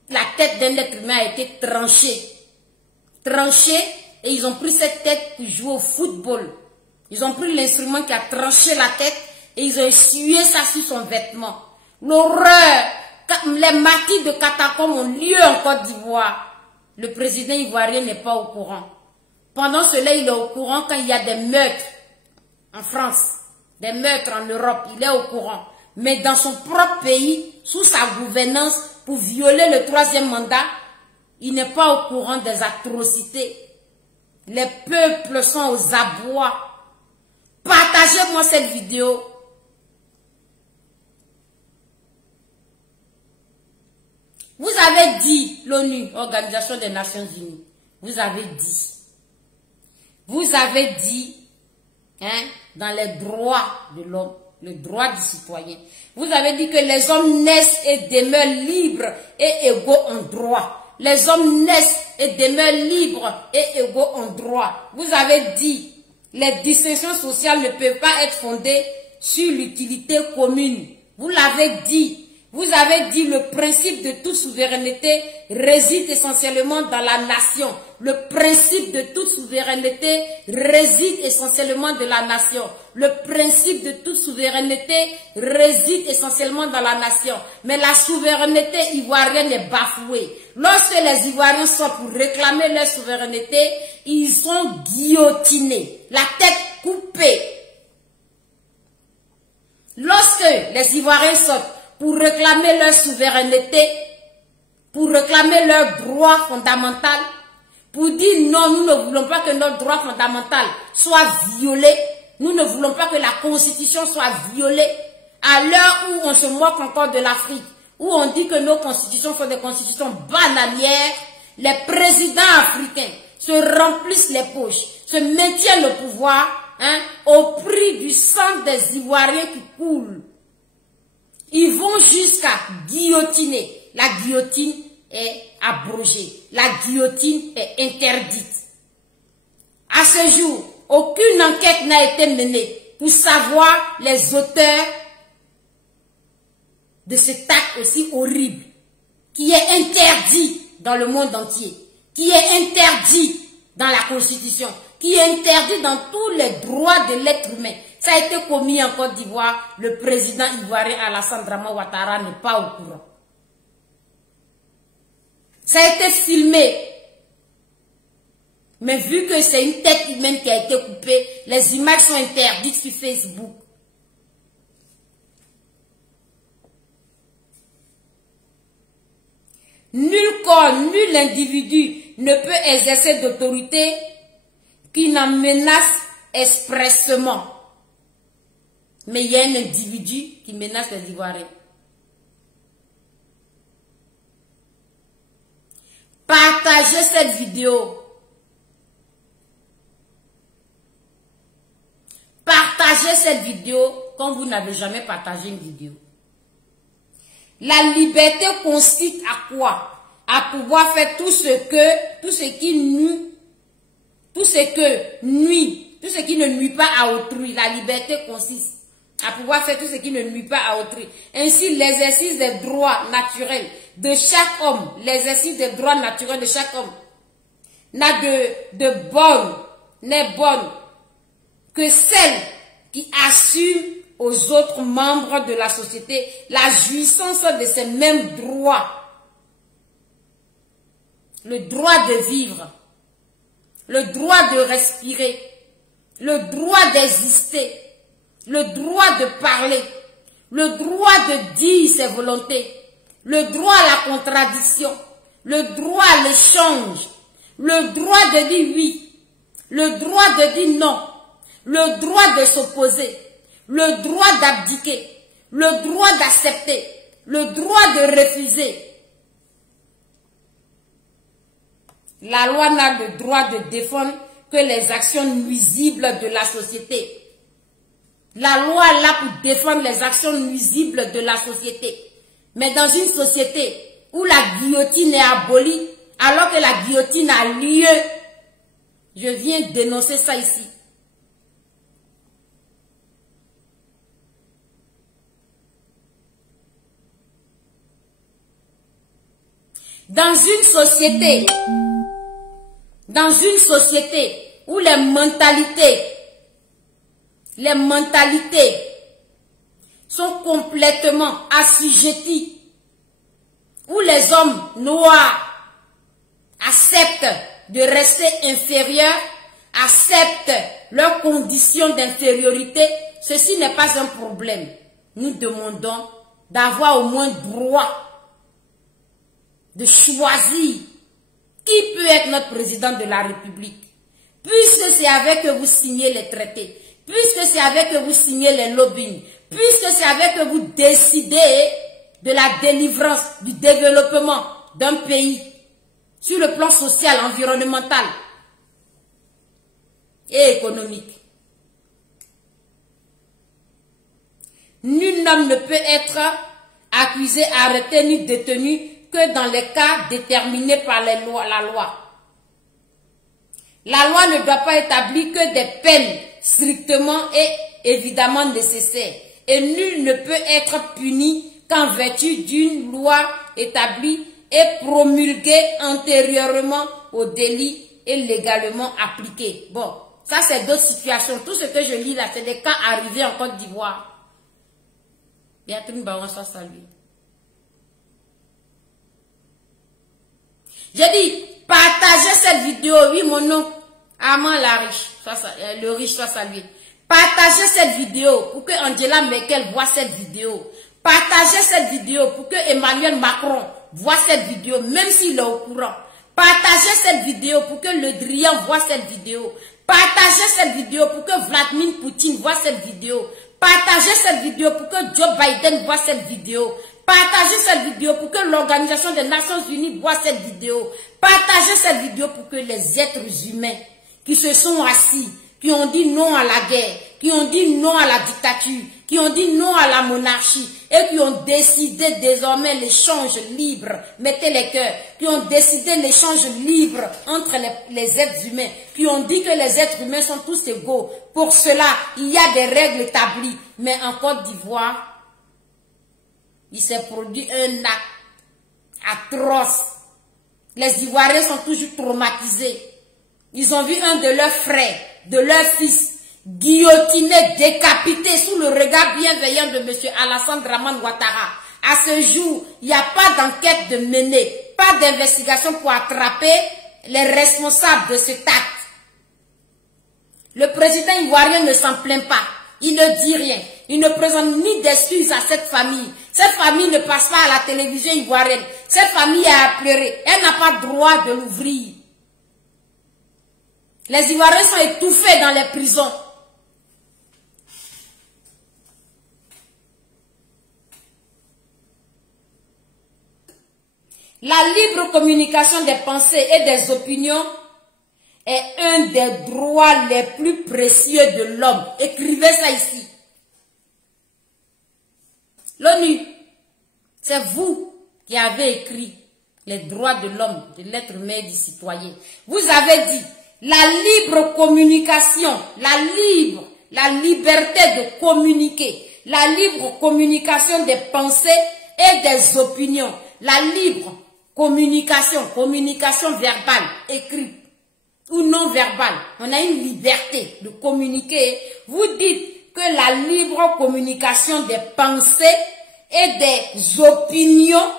la tête d'un être humain a été tranchée. Tranchée, et ils ont pris cette tête pour jouer au football. Ils ont pris l'instrument qui a tranché la tête et ils ont essuyé ça sur son vêtement. L'horreur, les martyrs de catacombes ont lieu en Côte d'Ivoire. Le président ivoirien n'est pas au courant. Pendant cela, il est au courant quand il y a des meurtres en France, des meurtres en Europe, il est au courant. Mais dans son propre pays, sous sa gouvernance, pour violer le 3e mandat, il n'est pas au courant des atrocités. Les peuples sont aux abois. Partagez-moi cette vidéo. Vous avez dit, l'ONU, Organisation des Nations Unies, vous avez dit, hein, dans les droits de l'homme, le droit du citoyen, vous avez dit que les hommes naissent et demeurent libres et égaux en droit. Les hommes naissent et demeurent libres et égaux en droit. Vous avez dit, les distinctions sociales ne peuvent pas être fondées sur l'utilité commune. Vous l'avez dit. Vous avez dit le principe de toute souveraineté réside essentiellement dans la nation. Le principe de toute souveraineté réside essentiellement dans la nation. Le principe de toute souveraineté réside essentiellement dans la nation. Mais la souveraineté ivoirienne est bafouée. Lorsque les Ivoiriens sortent pour réclamer leur souveraineté, ils sont guillotinés, la tête coupée. Lorsque les Ivoiriens sortent pour réclamer leur souveraineté, pour réclamer leur droit fondamental, pour dire non, nous ne voulons pas que notre droit fondamental soit violé, nous ne voulons pas que la constitution soit violée, à l'heure où on se moque encore de l'Afrique, où on dit que nos constitutions sont des constitutions bananières, les présidents africains se remplissent les poches, se maintiennent au pouvoir, hein, au prix du sang des Ivoiriens qui coulent. Ils vont jusqu'à guillotiner. La guillotine est abrogée. La guillotine est interdite. À ce jour, aucune enquête n'a été menée pour savoir les auteurs de cet acte aussi horrible, qui est interdit dans le monde entier, qui est interdit dans la Constitution, qui est interdit dans tous les droits de l'être humain. Ça a été commis en Côte d'Ivoire. Le président ivoirien Alassane Dramane Ouattara n'est pas au courant. Ça a été filmé. Mais vu que c'est une tête humaine qui a été coupée, les images sont interdites sur Facebook. Nul corps, nul individu ne peut exercer d'autorité qui n'en menace expressément. Mais il y a un individu qui menace les Ivoiriens. Partagez cette vidéo. Partagez cette vidéo comme vous n'avez jamais partagé une vidéo. La liberté consiste à quoi? À pouvoir faire tout ce qui ne nuit pas à autrui. La liberté consiste à pouvoir faire tout ce qui ne nuit pas à autrui. Ainsi, l'exercice des droits naturels de chaque homme, l'exercice des droits naturels de chaque homme n'est bonne que celle qui assure aux autres membres de la société la jouissance de ces mêmes droits. Le droit de vivre, le droit de respirer, le droit d'exister, le droit de parler, le droit de dire ses volontés, le droit à la contradiction, le droit à l'échange, le droit de dire oui, le droit de dire non, le droit de s'opposer, le droit d'abdiquer, le droit d'accepter, le droit de refuser. La loi n'a le droit de défendre que les actions nuisibles de la société. La loi est là pour défendre les actions nuisibles de la société. Mais dans une société où la guillotine est abolie, alors que la guillotine a lieu, je viens dénoncer ça ici. Dans une société où les mentalités sont complètement assujetties, où les hommes noirs acceptent de rester inférieurs, acceptent leurs conditions d'infériorité, ceci n'est pas un problème. Nous demandons d'avoir au moins droit de choisir qui peut être notre président de la République. Puisque c'est avec que vous signez les traités, puisque c'est avec que vous signez les lobbying, puisque c'est avec que vous décidez de la délivrance, du développement d'un pays sur le plan social, environnemental et économique. Nul homme ne peut être accusé, arrêté ni détenu que dans les cas déterminés par la loi. La loi ne doit pas établir que des peines strictement et évidemment nécessaires. Et nul ne peut être puni qu'en vertu d'une loi établie et promulguée antérieurement au délit et légalement appliquée. Bon, ça c'est d'autres situations. Tout ce que je lis là, c'est des cas arrivés en Côte d'Ivoire. Béatrice Baron, ça salue. J'ai dit, partagez cette vidéo. Oui, mon nom, Armand la riche, le riche soit salué. Partagez cette vidéo pour que Angela Merkel voit cette vidéo. Partagez cette vidéo pour que Emmanuel Macron voit cette vidéo, même s'il est au courant. Partagez cette vidéo pour que Le Drian voit cette vidéo. Partagez cette vidéo pour que Vladimir Poutine voit cette vidéo. Partagez cette vidéo pour que Joe Biden voit cette vidéo. Partagez cette vidéo pour que l'Organisation des Nations Unies voit cette vidéo. Partagez cette vidéo pour que les êtres humains qui se sont assis, qui ont dit non à la guerre, qui ont dit non à la dictature, qui ont dit non à la monarchie et qui ont décidé désormais l'échange libre, mettez les cœurs, qui ont décidé l'échange libre entre les êtres humains, qui ont dit que les êtres humains sont tous égaux. Pour cela, il y a des règles établies. Mais en Côte d'Ivoire, il s'est produit un acte atroce. Les Ivoiriens sont toujours traumatisés. Ils ont vu un de leurs frères, de leurs fils, guillotiné, décapité sous le regard bienveillant de M. Alassane Dramane Ouattara. À ce jour, il n'y a pas d'enquête de mener, pas d'investigation pour attraper les responsables de cet acte. Le président ivoirien ne s'en plaint pas. Il ne dit rien. Il ne présente ni d'excuses à cette famille. Cette famille ne passe pas à la télévision ivoirienne. Cette famille a pleuré. Elle n'a pas droit de l'ouvrir. Les Ivoiriens sont étouffés dans les prisons. La libre communication des pensées et des opinions est un des droits les plus précieux de l'homme. Écrivez ça ici. L'ONU, c'est vous qui avez écrit les droits de l'homme, de l'être humain et du citoyen. Vous avez dit la libre communication, la liberté de communiquer, la libre communication des pensées et des opinions, la libre communication verbale, écrite ou non verbale. On a une liberté de communiquer. Vous dites que la libre communication des pensées et des opinions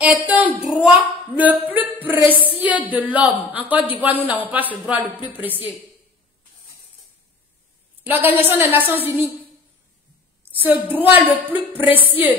est un droit le plus précieux de l'homme. En Côte d'Ivoire, nous n'avons pas ce droit le plus précieux. L'Organisation des Nations Unies, ce droit le plus précieux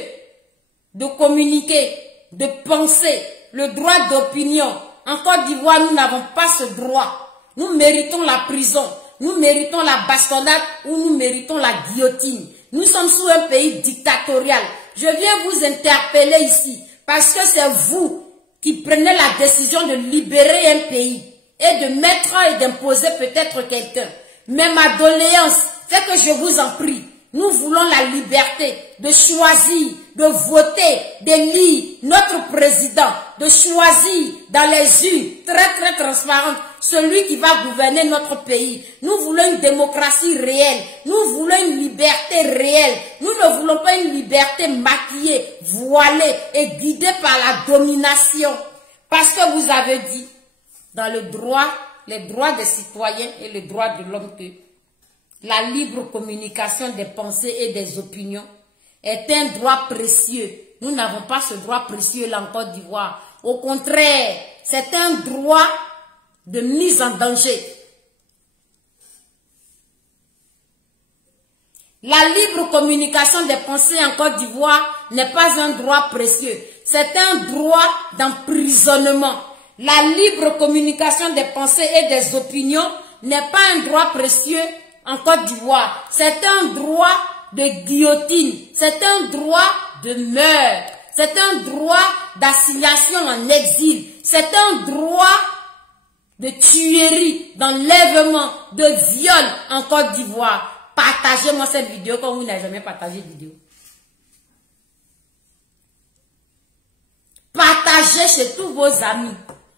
de communiquer, de penser, le droit d'opinion. En Côte d'Ivoire, nous n'avons pas ce droit. Nous méritons la prison, nous méritons la bastonnade ou nous méritons la guillotine. Nous sommes sous un pays dictatorial. Je viens vous interpeller ici parce que c'est vous qui prenez la décision de libérer un pays et de mettre et d'imposer peut-être quelqu'un. Mais ma doléance, c'est que je vous en prie, nous voulons la liberté de choisir, de voter, d'élire notre président, de choisir dans les urnes très transparentes celui qui va gouverner notre pays. Nous voulons une démocratie réelle, nous voulons une liberté réelle. Nous ne voulons pas une liberté maquillée, voilée et guidée par la domination. Parce que vous avez dit dans le droit, les droits des citoyens et les droits de l'homme que la libre communication des pensées et des opinions est un droit précieux. Nous n'avons pas ce droit précieux là en Côte d'Ivoire. Au contraire, c'est un droit de mise en danger. La libre communication des pensées en Côte d'Ivoire n'est pas un droit précieux. C'est un droit d'emprisonnement. La libre communication des pensées et des opinions n'est pas un droit précieux en Côte d'Ivoire. C'est un droit de guillotine. C'est un droit de meurtre. C'est un droit d'assignation en exil. C'est un droit de tuerie, d'enlèvement, de viol en Côte d'Ivoire. Partagez-moi cette vidéo comme vous n'avez jamais partagé de vidéo. Partagez chez tous vos amis,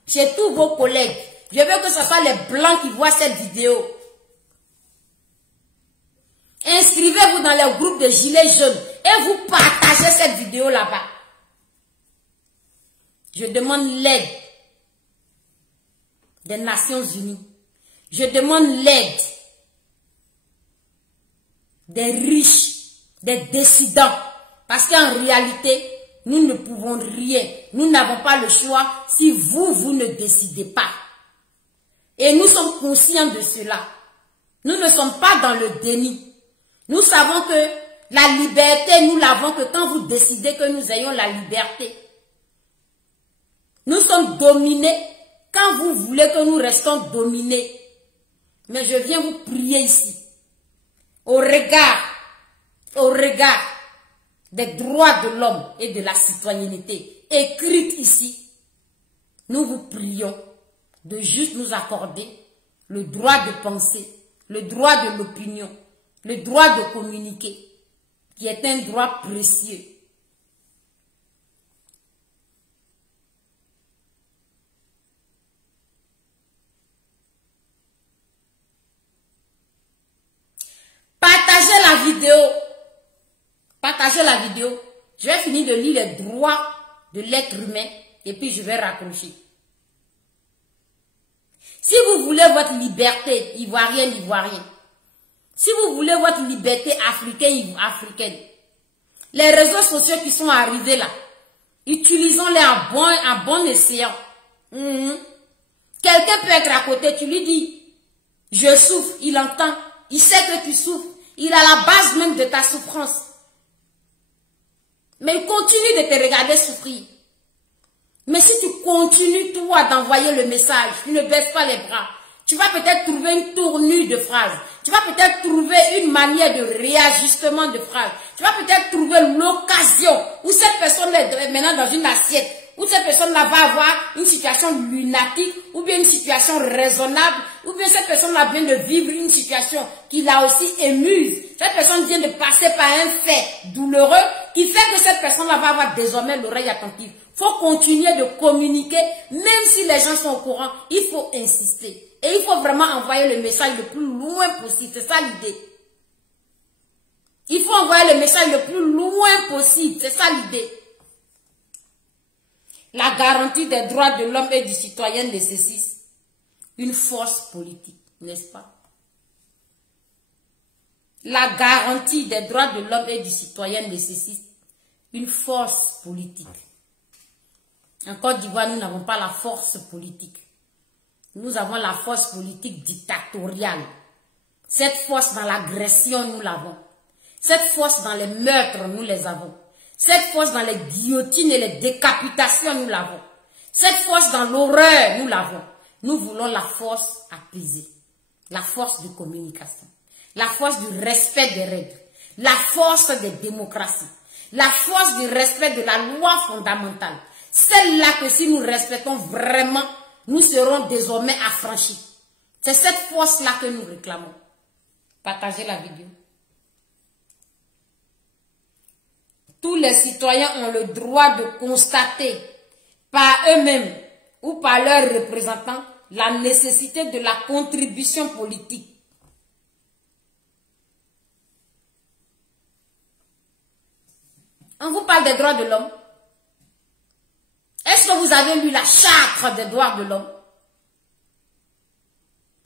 chez tous vos collègues. Je veux que ce soit les blancs qui voient cette vidéo. Inscrivez-vous dans les groupes de gilets jaunes et vous partagez cette vidéo là-bas. Je demande l'aide des Nations Unies. Je demande l'aide des riches, des décidents. Parce qu'en réalité, nous ne pouvons rien. Nous n'avons pas le choix si vous ne décidez pas. Et nous sommes conscients de cela. Nous ne sommes pas dans le déni. Nous savons que la liberté, nous l'avons que quand vous décidez que nous ayons la liberté. Nous sommes dominés quand vous voulez que nous restons dominés. Mais je viens vous prier ici. Au regard des droits de l'homme et de la citoyenneté écrite ici, nous vous prions de juste nous accorder le droit de penser, le droit de l'opinion, le droit de communiquer, qui est un droit précieux. Partagez la vidéo. Partagez la vidéo. Je vais finir de lire les droits de l'être humain et puis je vais raccrocher. Si vous voulez votre liberté ivoirienne, ivoirienne, si vous voulez votre liberté africaine, africaine, les réseaux sociaux qui sont arrivés là, utilisons-les à bon escient. Quelqu'un peut être à côté, tu lui dis, je souffre, il entend, il sait que tu souffres, il a la base même de ta souffrance. Mais il continue de te regarder souffrir. Mais si tu continues, toi, d'envoyer le message, tu ne baisses pas les bras, tu vas peut-être trouver une tournure de phrase. Tu vas peut-être trouver une manière de réajustement de phrase. Tu vas peut-être trouver l'occasion où cette personne est maintenant dans une assiette, où cette personne-là va avoir une situation lunatique, ou bien une situation raisonnable, ou bien cette personne-là vient de vivre une situation qui l'a aussi émuse. Cette personne vient de passer par un fait douloureux qui fait que cette personne-là va avoir désormais l'oreille attentive. Il faut continuer de communiquer, même si les gens sont au courant, il faut insister. Et il faut vraiment envoyer le message le plus loin possible, c'est ça l'idée. Il faut envoyer le message le plus loin possible, c'est ça l'idée. La garantie des droits de l'homme et du citoyen nécessite une force politique, n'est-ce pas? La garantie des droits de l'homme et du citoyen nécessite une force politique. En Côte d'Ivoire, nous n'avons pas la force politique. Nous avons la force politique dictatoriale. Cette force dans l'agression, nous l'avons. Cette force dans les meurtres, nous les avons. Cette force dans les guillotines et les décapitations, nous l'avons. Cette force dans l'horreur, nous l'avons. Nous voulons la force apaisée. La force de communication. La force du respect des règles. La force des démocraties. La force du respect de la loi fondamentale. Celle-là que si nous respectons vraiment, nous serons désormais affranchis. C'est cette force-là que nous réclamons. Partagez la vidéo. Tous les citoyens ont le droit de constater par eux-mêmes ou par leurs représentants la nécessité de la contribution politique. On vous parle des droits de l'homme. Est-ce que vous avez lu la charte des droits de l'homme?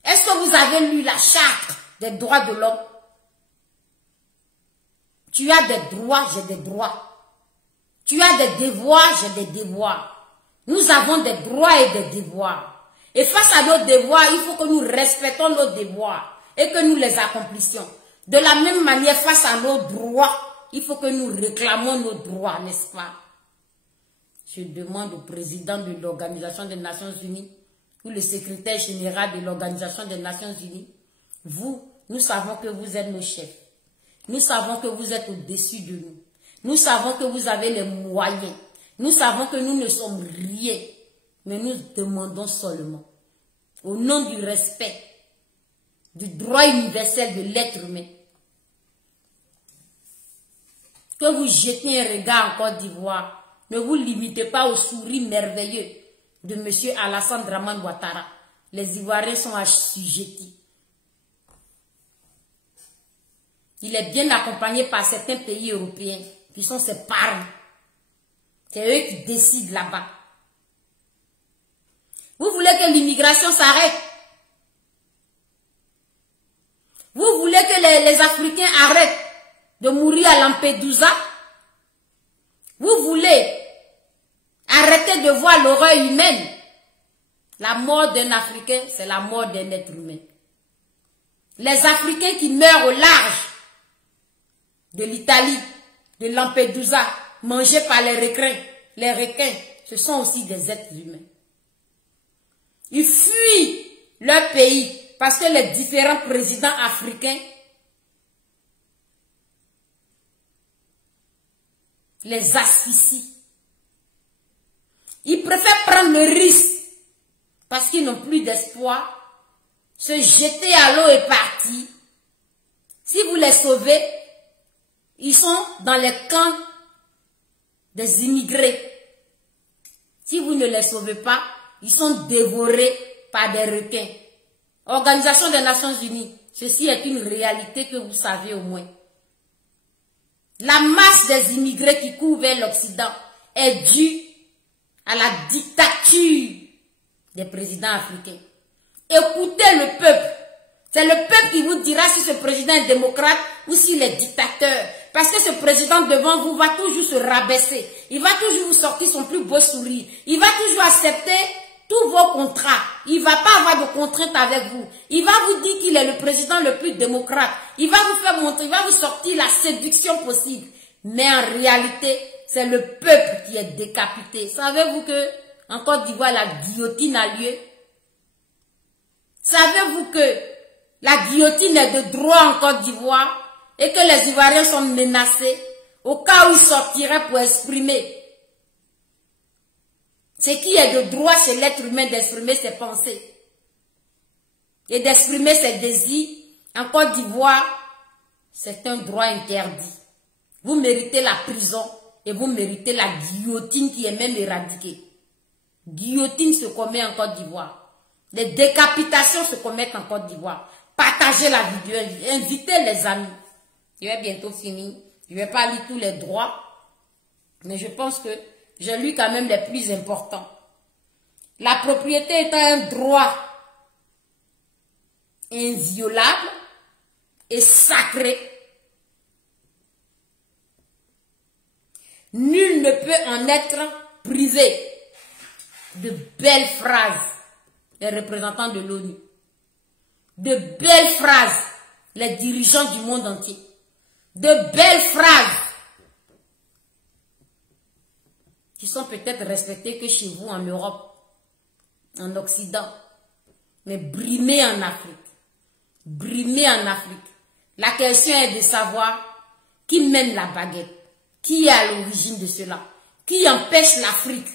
Est-ce que vous avez lu la charte des droits de l'homme? Tu as des droits, j'ai des droits. Tu as des devoirs, j'ai des devoirs. Nous avons des droits et des devoirs. Et face à nos devoirs, il faut que nous respectons nos devoirs et que nous les accomplissions. De la même manière, face à nos droits, il faut que nous réclamons nos droits, n'est-ce pas? Je demande au président de l'Organisation des Nations Unies ou le secrétaire général de l'Organisation des Nations Unies, vous, nous savons que vous êtes nos chefs. Nous savons que vous êtes au-dessus de nous. Nous savons que vous avez les moyens. Nous savons que nous ne sommes rien. Mais nous demandons seulement, au nom du respect, du droit universel de l'être humain, que vous jetez un regard en Côte d'Ivoire. Ne vous limitez pas au sourire merveilleux de M. Alassane Dramane Ouattara. Les Ivoiriens sont assujettis. Il est bien accompagné par certains pays européens qui sont ses parents. C'est eux qui décident là-bas. Vous voulez que l'immigration s'arrête? Vous voulez que les Africains arrêtent de mourir à Lampedusa? Vous voulez arrêter de voir l'horreur humaine? La mort d'un Africain, c'est la mort d'un être humain. Les Africains qui meurent au large de l'Italie, de Lampedusa, mangés par les requins, ce sont aussi des êtres humains. Ils fuient leur pays parce que les différents présidents africains les asphyxient. Ils préfèrent prendre le risque parce qu'ils n'ont plus d'espoir, se jeter à l'eau et partir, Si vous les sauvez, ils sont dans les camps des immigrés. Si vous ne les sauvez pas, ils sont dévorés par des requins. Organisation des Nations Unies, ceci est une réalité que vous savez au moins. La masse des immigrés qui courent vers l'Occident est due à la dictature des présidents africains. Écoutez le peuple. C'est le peuple qui vous dira si ce président est démocrate ou s'il est dictateur. Parce que ce président devant vous va toujours se rabaisser. Il va toujours vous sortir son plus beau sourire. Il va toujours accepter tous vos contrats. Il ne va pas avoir de contraintes avec vous. Il va vous dire qu'il est le président le plus démocrate. Il va vous faire montrer, il va vous sortir la séduction possible. Mais en réalité, c'est le peuple qui est décapité. Savez-vous que en Côte d'Ivoire, la guillotine a lieu? Savez-vous que la guillotine est de droit en Côte d'Ivoire et que les Ivoiriens sont menacés au cas où ils sortiraient pour exprimer ce qui est de droit chez l'être humain d'exprimer ses pensées et d'exprimer ses désirs? En Côte d'Ivoire, c'est un droit interdit. Vous méritez la prison et vous méritez la guillotine qui est même éradiquée. Guillotine se commet en Côte d'Ivoire. Les décapitations se commettent en Côte d'Ivoire. Partagez la vidéo, invitez les amis. Je vais bientôt finir. Je ne vais pas lire tous les droits, mais je pense que j'ai lu quand même les plus importants. La propriété est un droit inviolable et sacré. Nul ne peut en être privé. De belles phrases, les représentants de l'ONU. De belles phrases, les dirigeants du monde entier. De belles phrases qui sont peut-être respectées que chez vous en Europe, en Occident, mais brimées en Afrique. Brimées en Afrique. La question est de savoir qui mène la baguette, qui est à l'origine de cela, qui empêche l'Afrique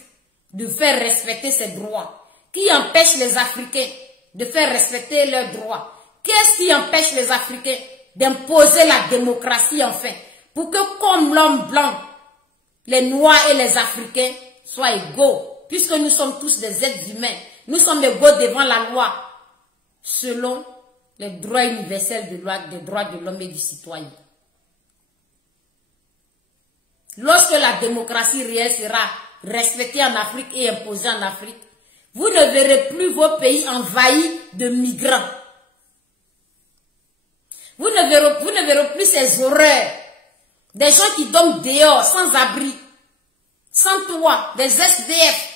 de faire respecter ses droits, qui empêche les Africains de faire respecter leurs droits. Qu'est-ce qui empêche les Africains d'imposer la démocratie enfin, pour que comme l'homme blanc, les Noirs et les Africains soient égaux, puisque nous sommes tous des êtres humains, nous sommes égaux devant la loi, selon les droits universels des droits de l'homme et du citoyen. Lorsque la démocratie réelle sera respectée en Afrique et imposée en Afrique, vous ne verrez plus vos pays envahis de migrants. Vous ne verrez plus ces horreurs. Des gens qui dorment dehors, sans abri, sans toit, des SDF,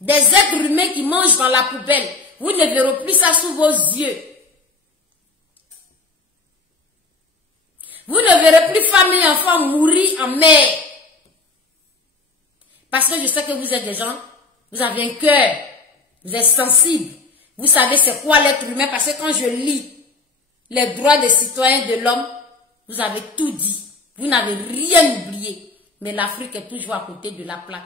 des êtres humains qui mangent dans la poubelle. Vous ne verrez plus ça sous vos yeux. Vous ne verrez plus femmes et enfants mourir en mer. Parce que je sais que vous êtes des gens, vous avez un cœur, vous êtes sensibles. Vous savez c'est quoi l'être humain, parce que quand je lis les droits des citoyens de l'homme, vous avez tout dit. Vous n'avez rien oublié. Mais l'Afrique est toujours à côté de la plaque.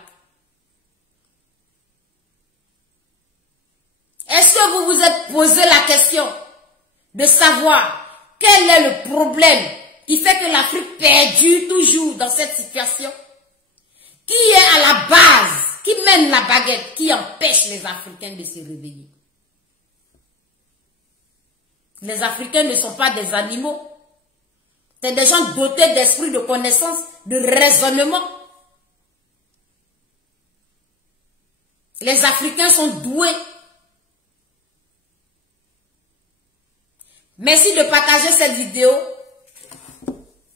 Est-ce que vous vous êtes posé la question de savoir quel est le problème qui fait que l'Afrique perdure toujours dans cette situation? Qui est à la base, qui mène la baguette, qui empêche les Africains de se réveiller? Les Africains ne sont pas des animaux. C'est des gens dotés d'esprit, de connaissance, de raisonnement. Les Africains sont doués. Merci de partager cette vidéo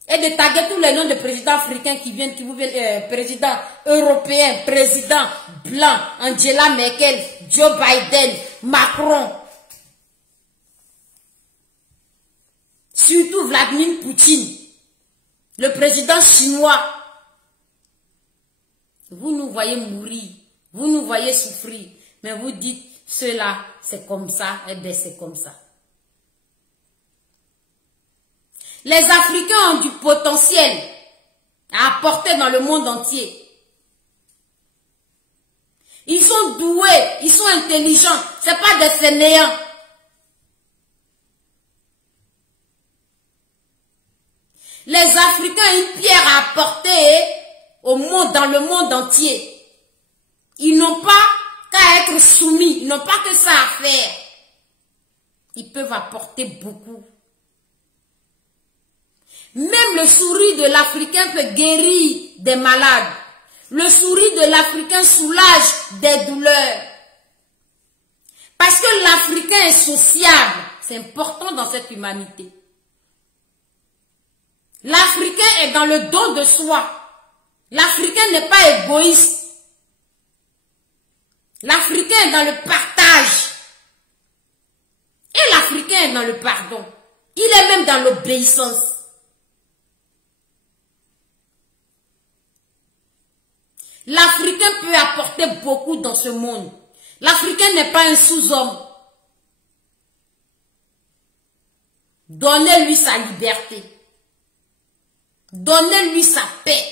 et de taguer tous les noms de présidents africains qui vous viennent, président européen, président blanc, Angela Merkel, Joe Biden, Macron. Surtout Vladimir Poutine, le président chinois. Vous nous voyez mourir, vous nous voyez souffrir, mais vous dites, cela c'est comme ça, et bien c'est comme ça. Les Africains ont du potentiel à apporter dans le monde entier. Ils sont doués, ils sont intelligents, ce n'est pas des fainéants. Les Africains ont une pierre à apporter au monde, dans le monde entier. Ils n'ont pas qu'à être soumis, ils n'ont pas que ça à faire. Ils peuvent apporter beaucoup. Même le sourire de l'Africain peut guérir des malades. Le sourire de l'Africain soulage des douleurs. Parce que l'Africain est sociable. C'est important dans cette humanité. L'Africain est dans le don de soi. L'Africain n'est pas égoïste. L'Africain est dans le partage. Et l'Africain est dans le pardon. Il est même dans l'obéissance. L'Africain peut apporter beaucoup dans ce monde. L'Africain n'est pas un sous-homme. Donnez-lui sa liberté. Donnez-lui sa paix.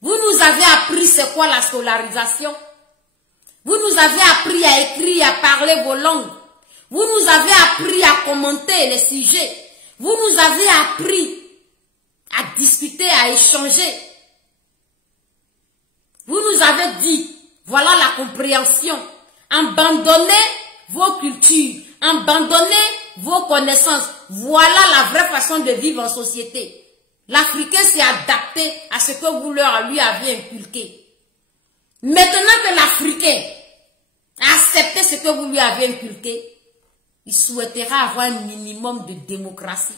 Vous nous avez appris c'est quoi la scolarisation. Vous nous avez appris à écrire, à parler vos langues. Vous nous avez appris à commenter les sujets. Vous nous avez appris à discuter, à échanger. Vous nous avez dit, voilà la compréhension. Abandonnez vos cultures, abandonnez vos connaissances. Voilà la vraie façon de vivre en société. L'Africain s'est adapté à ce que vous lui avez inculqué. Maintenant que l'Africain a accepté ce que vous lui avez inculqué, il souhaitera avoir un minimum de démocratie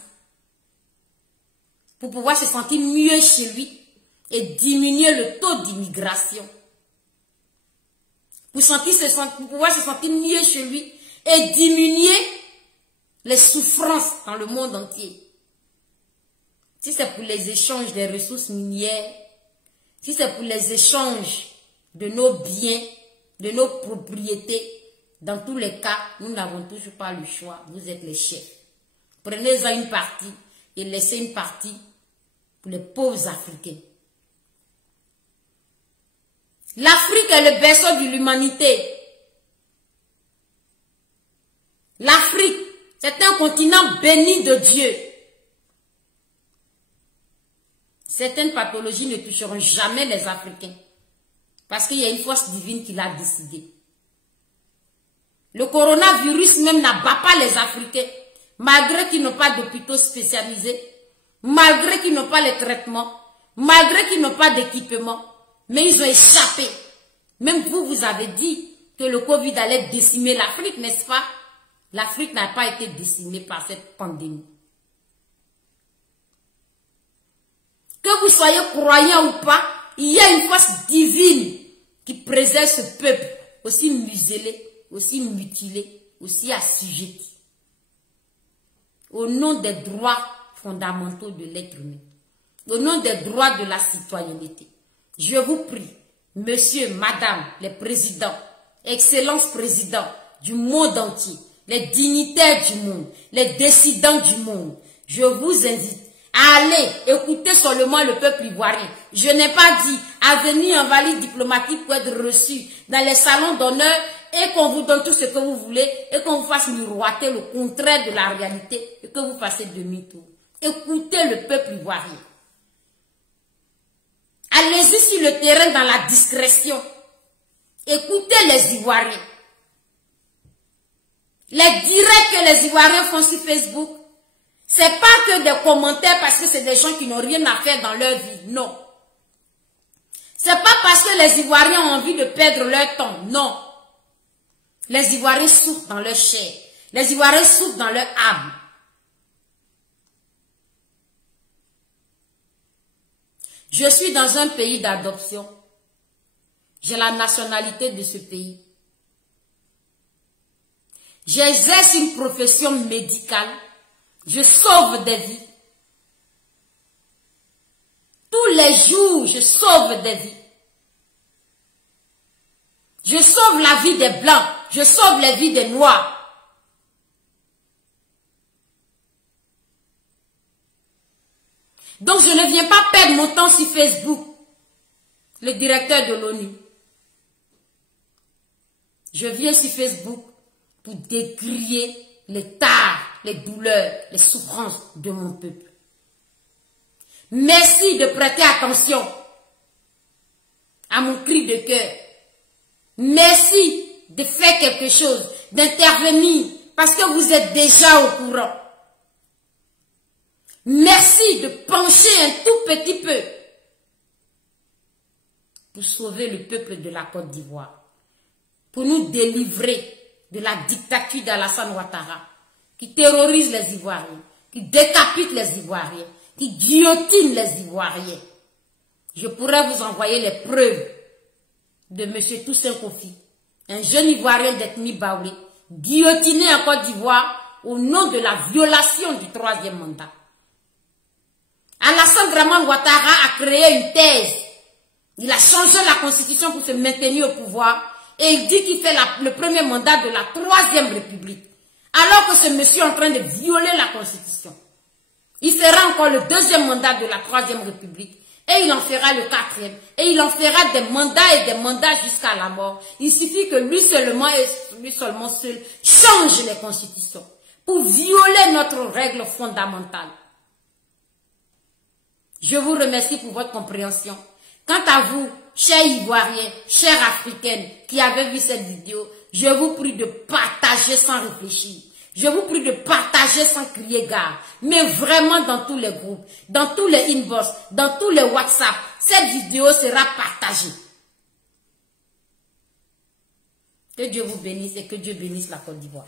pour pouvoir se sentir mieux chez lui et diminuer le taux d'immigration. Pour pouvoir se sentir mieux chez lui et diminuer les souffrances dans le monde entier. Si c'est pour les échanges des ressources minières, si c'est pour les échanges de nos biens, de nos propriétés, dans tous les cas, nous n'avons toujours pas le choix. Vous êtes les chefs. Prenez-en une partie et laissez une partie pour les pauvres Africains. L'Afrique est le berceau de l'humanité. L'Afrique, c'est un continent béni de Dieu. Certaines pathologies ne toucheront jamais les Africains. Parce qu'il y a une force divine qui l'a décidé. Le coronavirus même n'abat pas les Africains. Malgré qu'ils n'ont pas d'hôpitaux spécialisés. Malgré qu'ils n'ont pas les traitements. Malgré qu'ils n'ont pas d'équipement. Mais ils ont échappé. Même vous, vous avez dit que le Covid allait décimer l'Afrique, n'est-ce pas? L'Afrique n'a pas été décimée par cette pandémie. Que vous soyez croyant ou pas, il y a une force divine qui préserve ce peuple, aussi muselé, aussi mutilé, aussi assujetti. Au nom des droits fondamentaux de l'être humain, au nom des droits de la citoyenneté, je vous prie, monsieur, madame, les présidents, excellences présidents du monde entier, les dignitaires du monde, les décidants du monde, je vous invite à aller écouter seulement le peuple ivoirien. Je n'ai pas dit à venir en valise diplomatique pour être reçu dans les salons d'honneur et qu'on vous donne tout ce que vous voulez et qu'on vous fasse miroiter le contraire de la réalité et que vous fassiez demi-tour. Écoutez le peuple ivoirien. Allez-y sur le terrain dans la discrétion. Écoutez les Ivoiriens. Les directs que les Ivoiriens font sur Facebook, c'est pas que des commentaires parce que c'est des gens qui n'ont rien à faire dans leur vie. Non. C'est pas parce que les Ivoiriens ont envie de perdre leur temps. Non. Les Ivoiriens souffrent dans leur chair. Les Ivoiriens souffrent dans leur âme. Je suis dans un pays d'adoption. J'ai la nationalité de ce pays. J'exerce une profession médicale. Je sauve des vies. Tous les jours, je sauve des vies. Je sauve la vie des Blancs. Je sauve la vie des Noirs. Donc je ne viens pas perdre mon temps sur Facebook. Le directeur de l'ONU. Je viens sur Facebook pour décrier les tares les douleurs, les souffrances de mon peuple. Merci de prêter attention à mon cri de cœur. Merci de faire quelque chose, d'intervenir, parce que vous êtes déjà au courant. Merci de pencher un tout petit peu pour sauver le peuple de la Côte d'Ivoire, pour nous délivrer de la dictature d'Alassane Ouattara, qui terrorise les Ivoiriens, qui décapite les Ivoiriens, qui guillotine les Ivoiriens. Je pourrais vous envoyer les preuves de M. Toussaint Kofi, un jeune Ivoirien d'ethnie Baoulé, guillotiné en Côte d'Ivoire au nom de la violation du 3e mandat. Alassane Draman Ouattara a créé une thèse. Il a changé la constitution pour se maintenir au pouvoir et il dit qu'il fait le premier mandat de la 3e République. Alors que ce monsieur est en train de violer la constitution. Il fera encore le 2e mandat de la 3e République et il en fera le 4e et il en fera des mandats et des mandats jusqu'à la mort. Il suffit que lui seulement et lui seulement seul change les constitutions pour violer notre règle fondamentale. Je vous remercie pour votre compréhension. Quant à vous, chers Ivoiriens, chers Africaines qui avez vu cette vidéo, je vous prie de partager sans réfléchir. Je vous prie de partager sans crier gare. Mais vraiment dans tous les groupes, dans tous les inbox, dans tous les WhatsApp, cette vidéo sera partagée. Que Dieu vous bénisse et que Dieu bénisse la Côte d'Ivoire.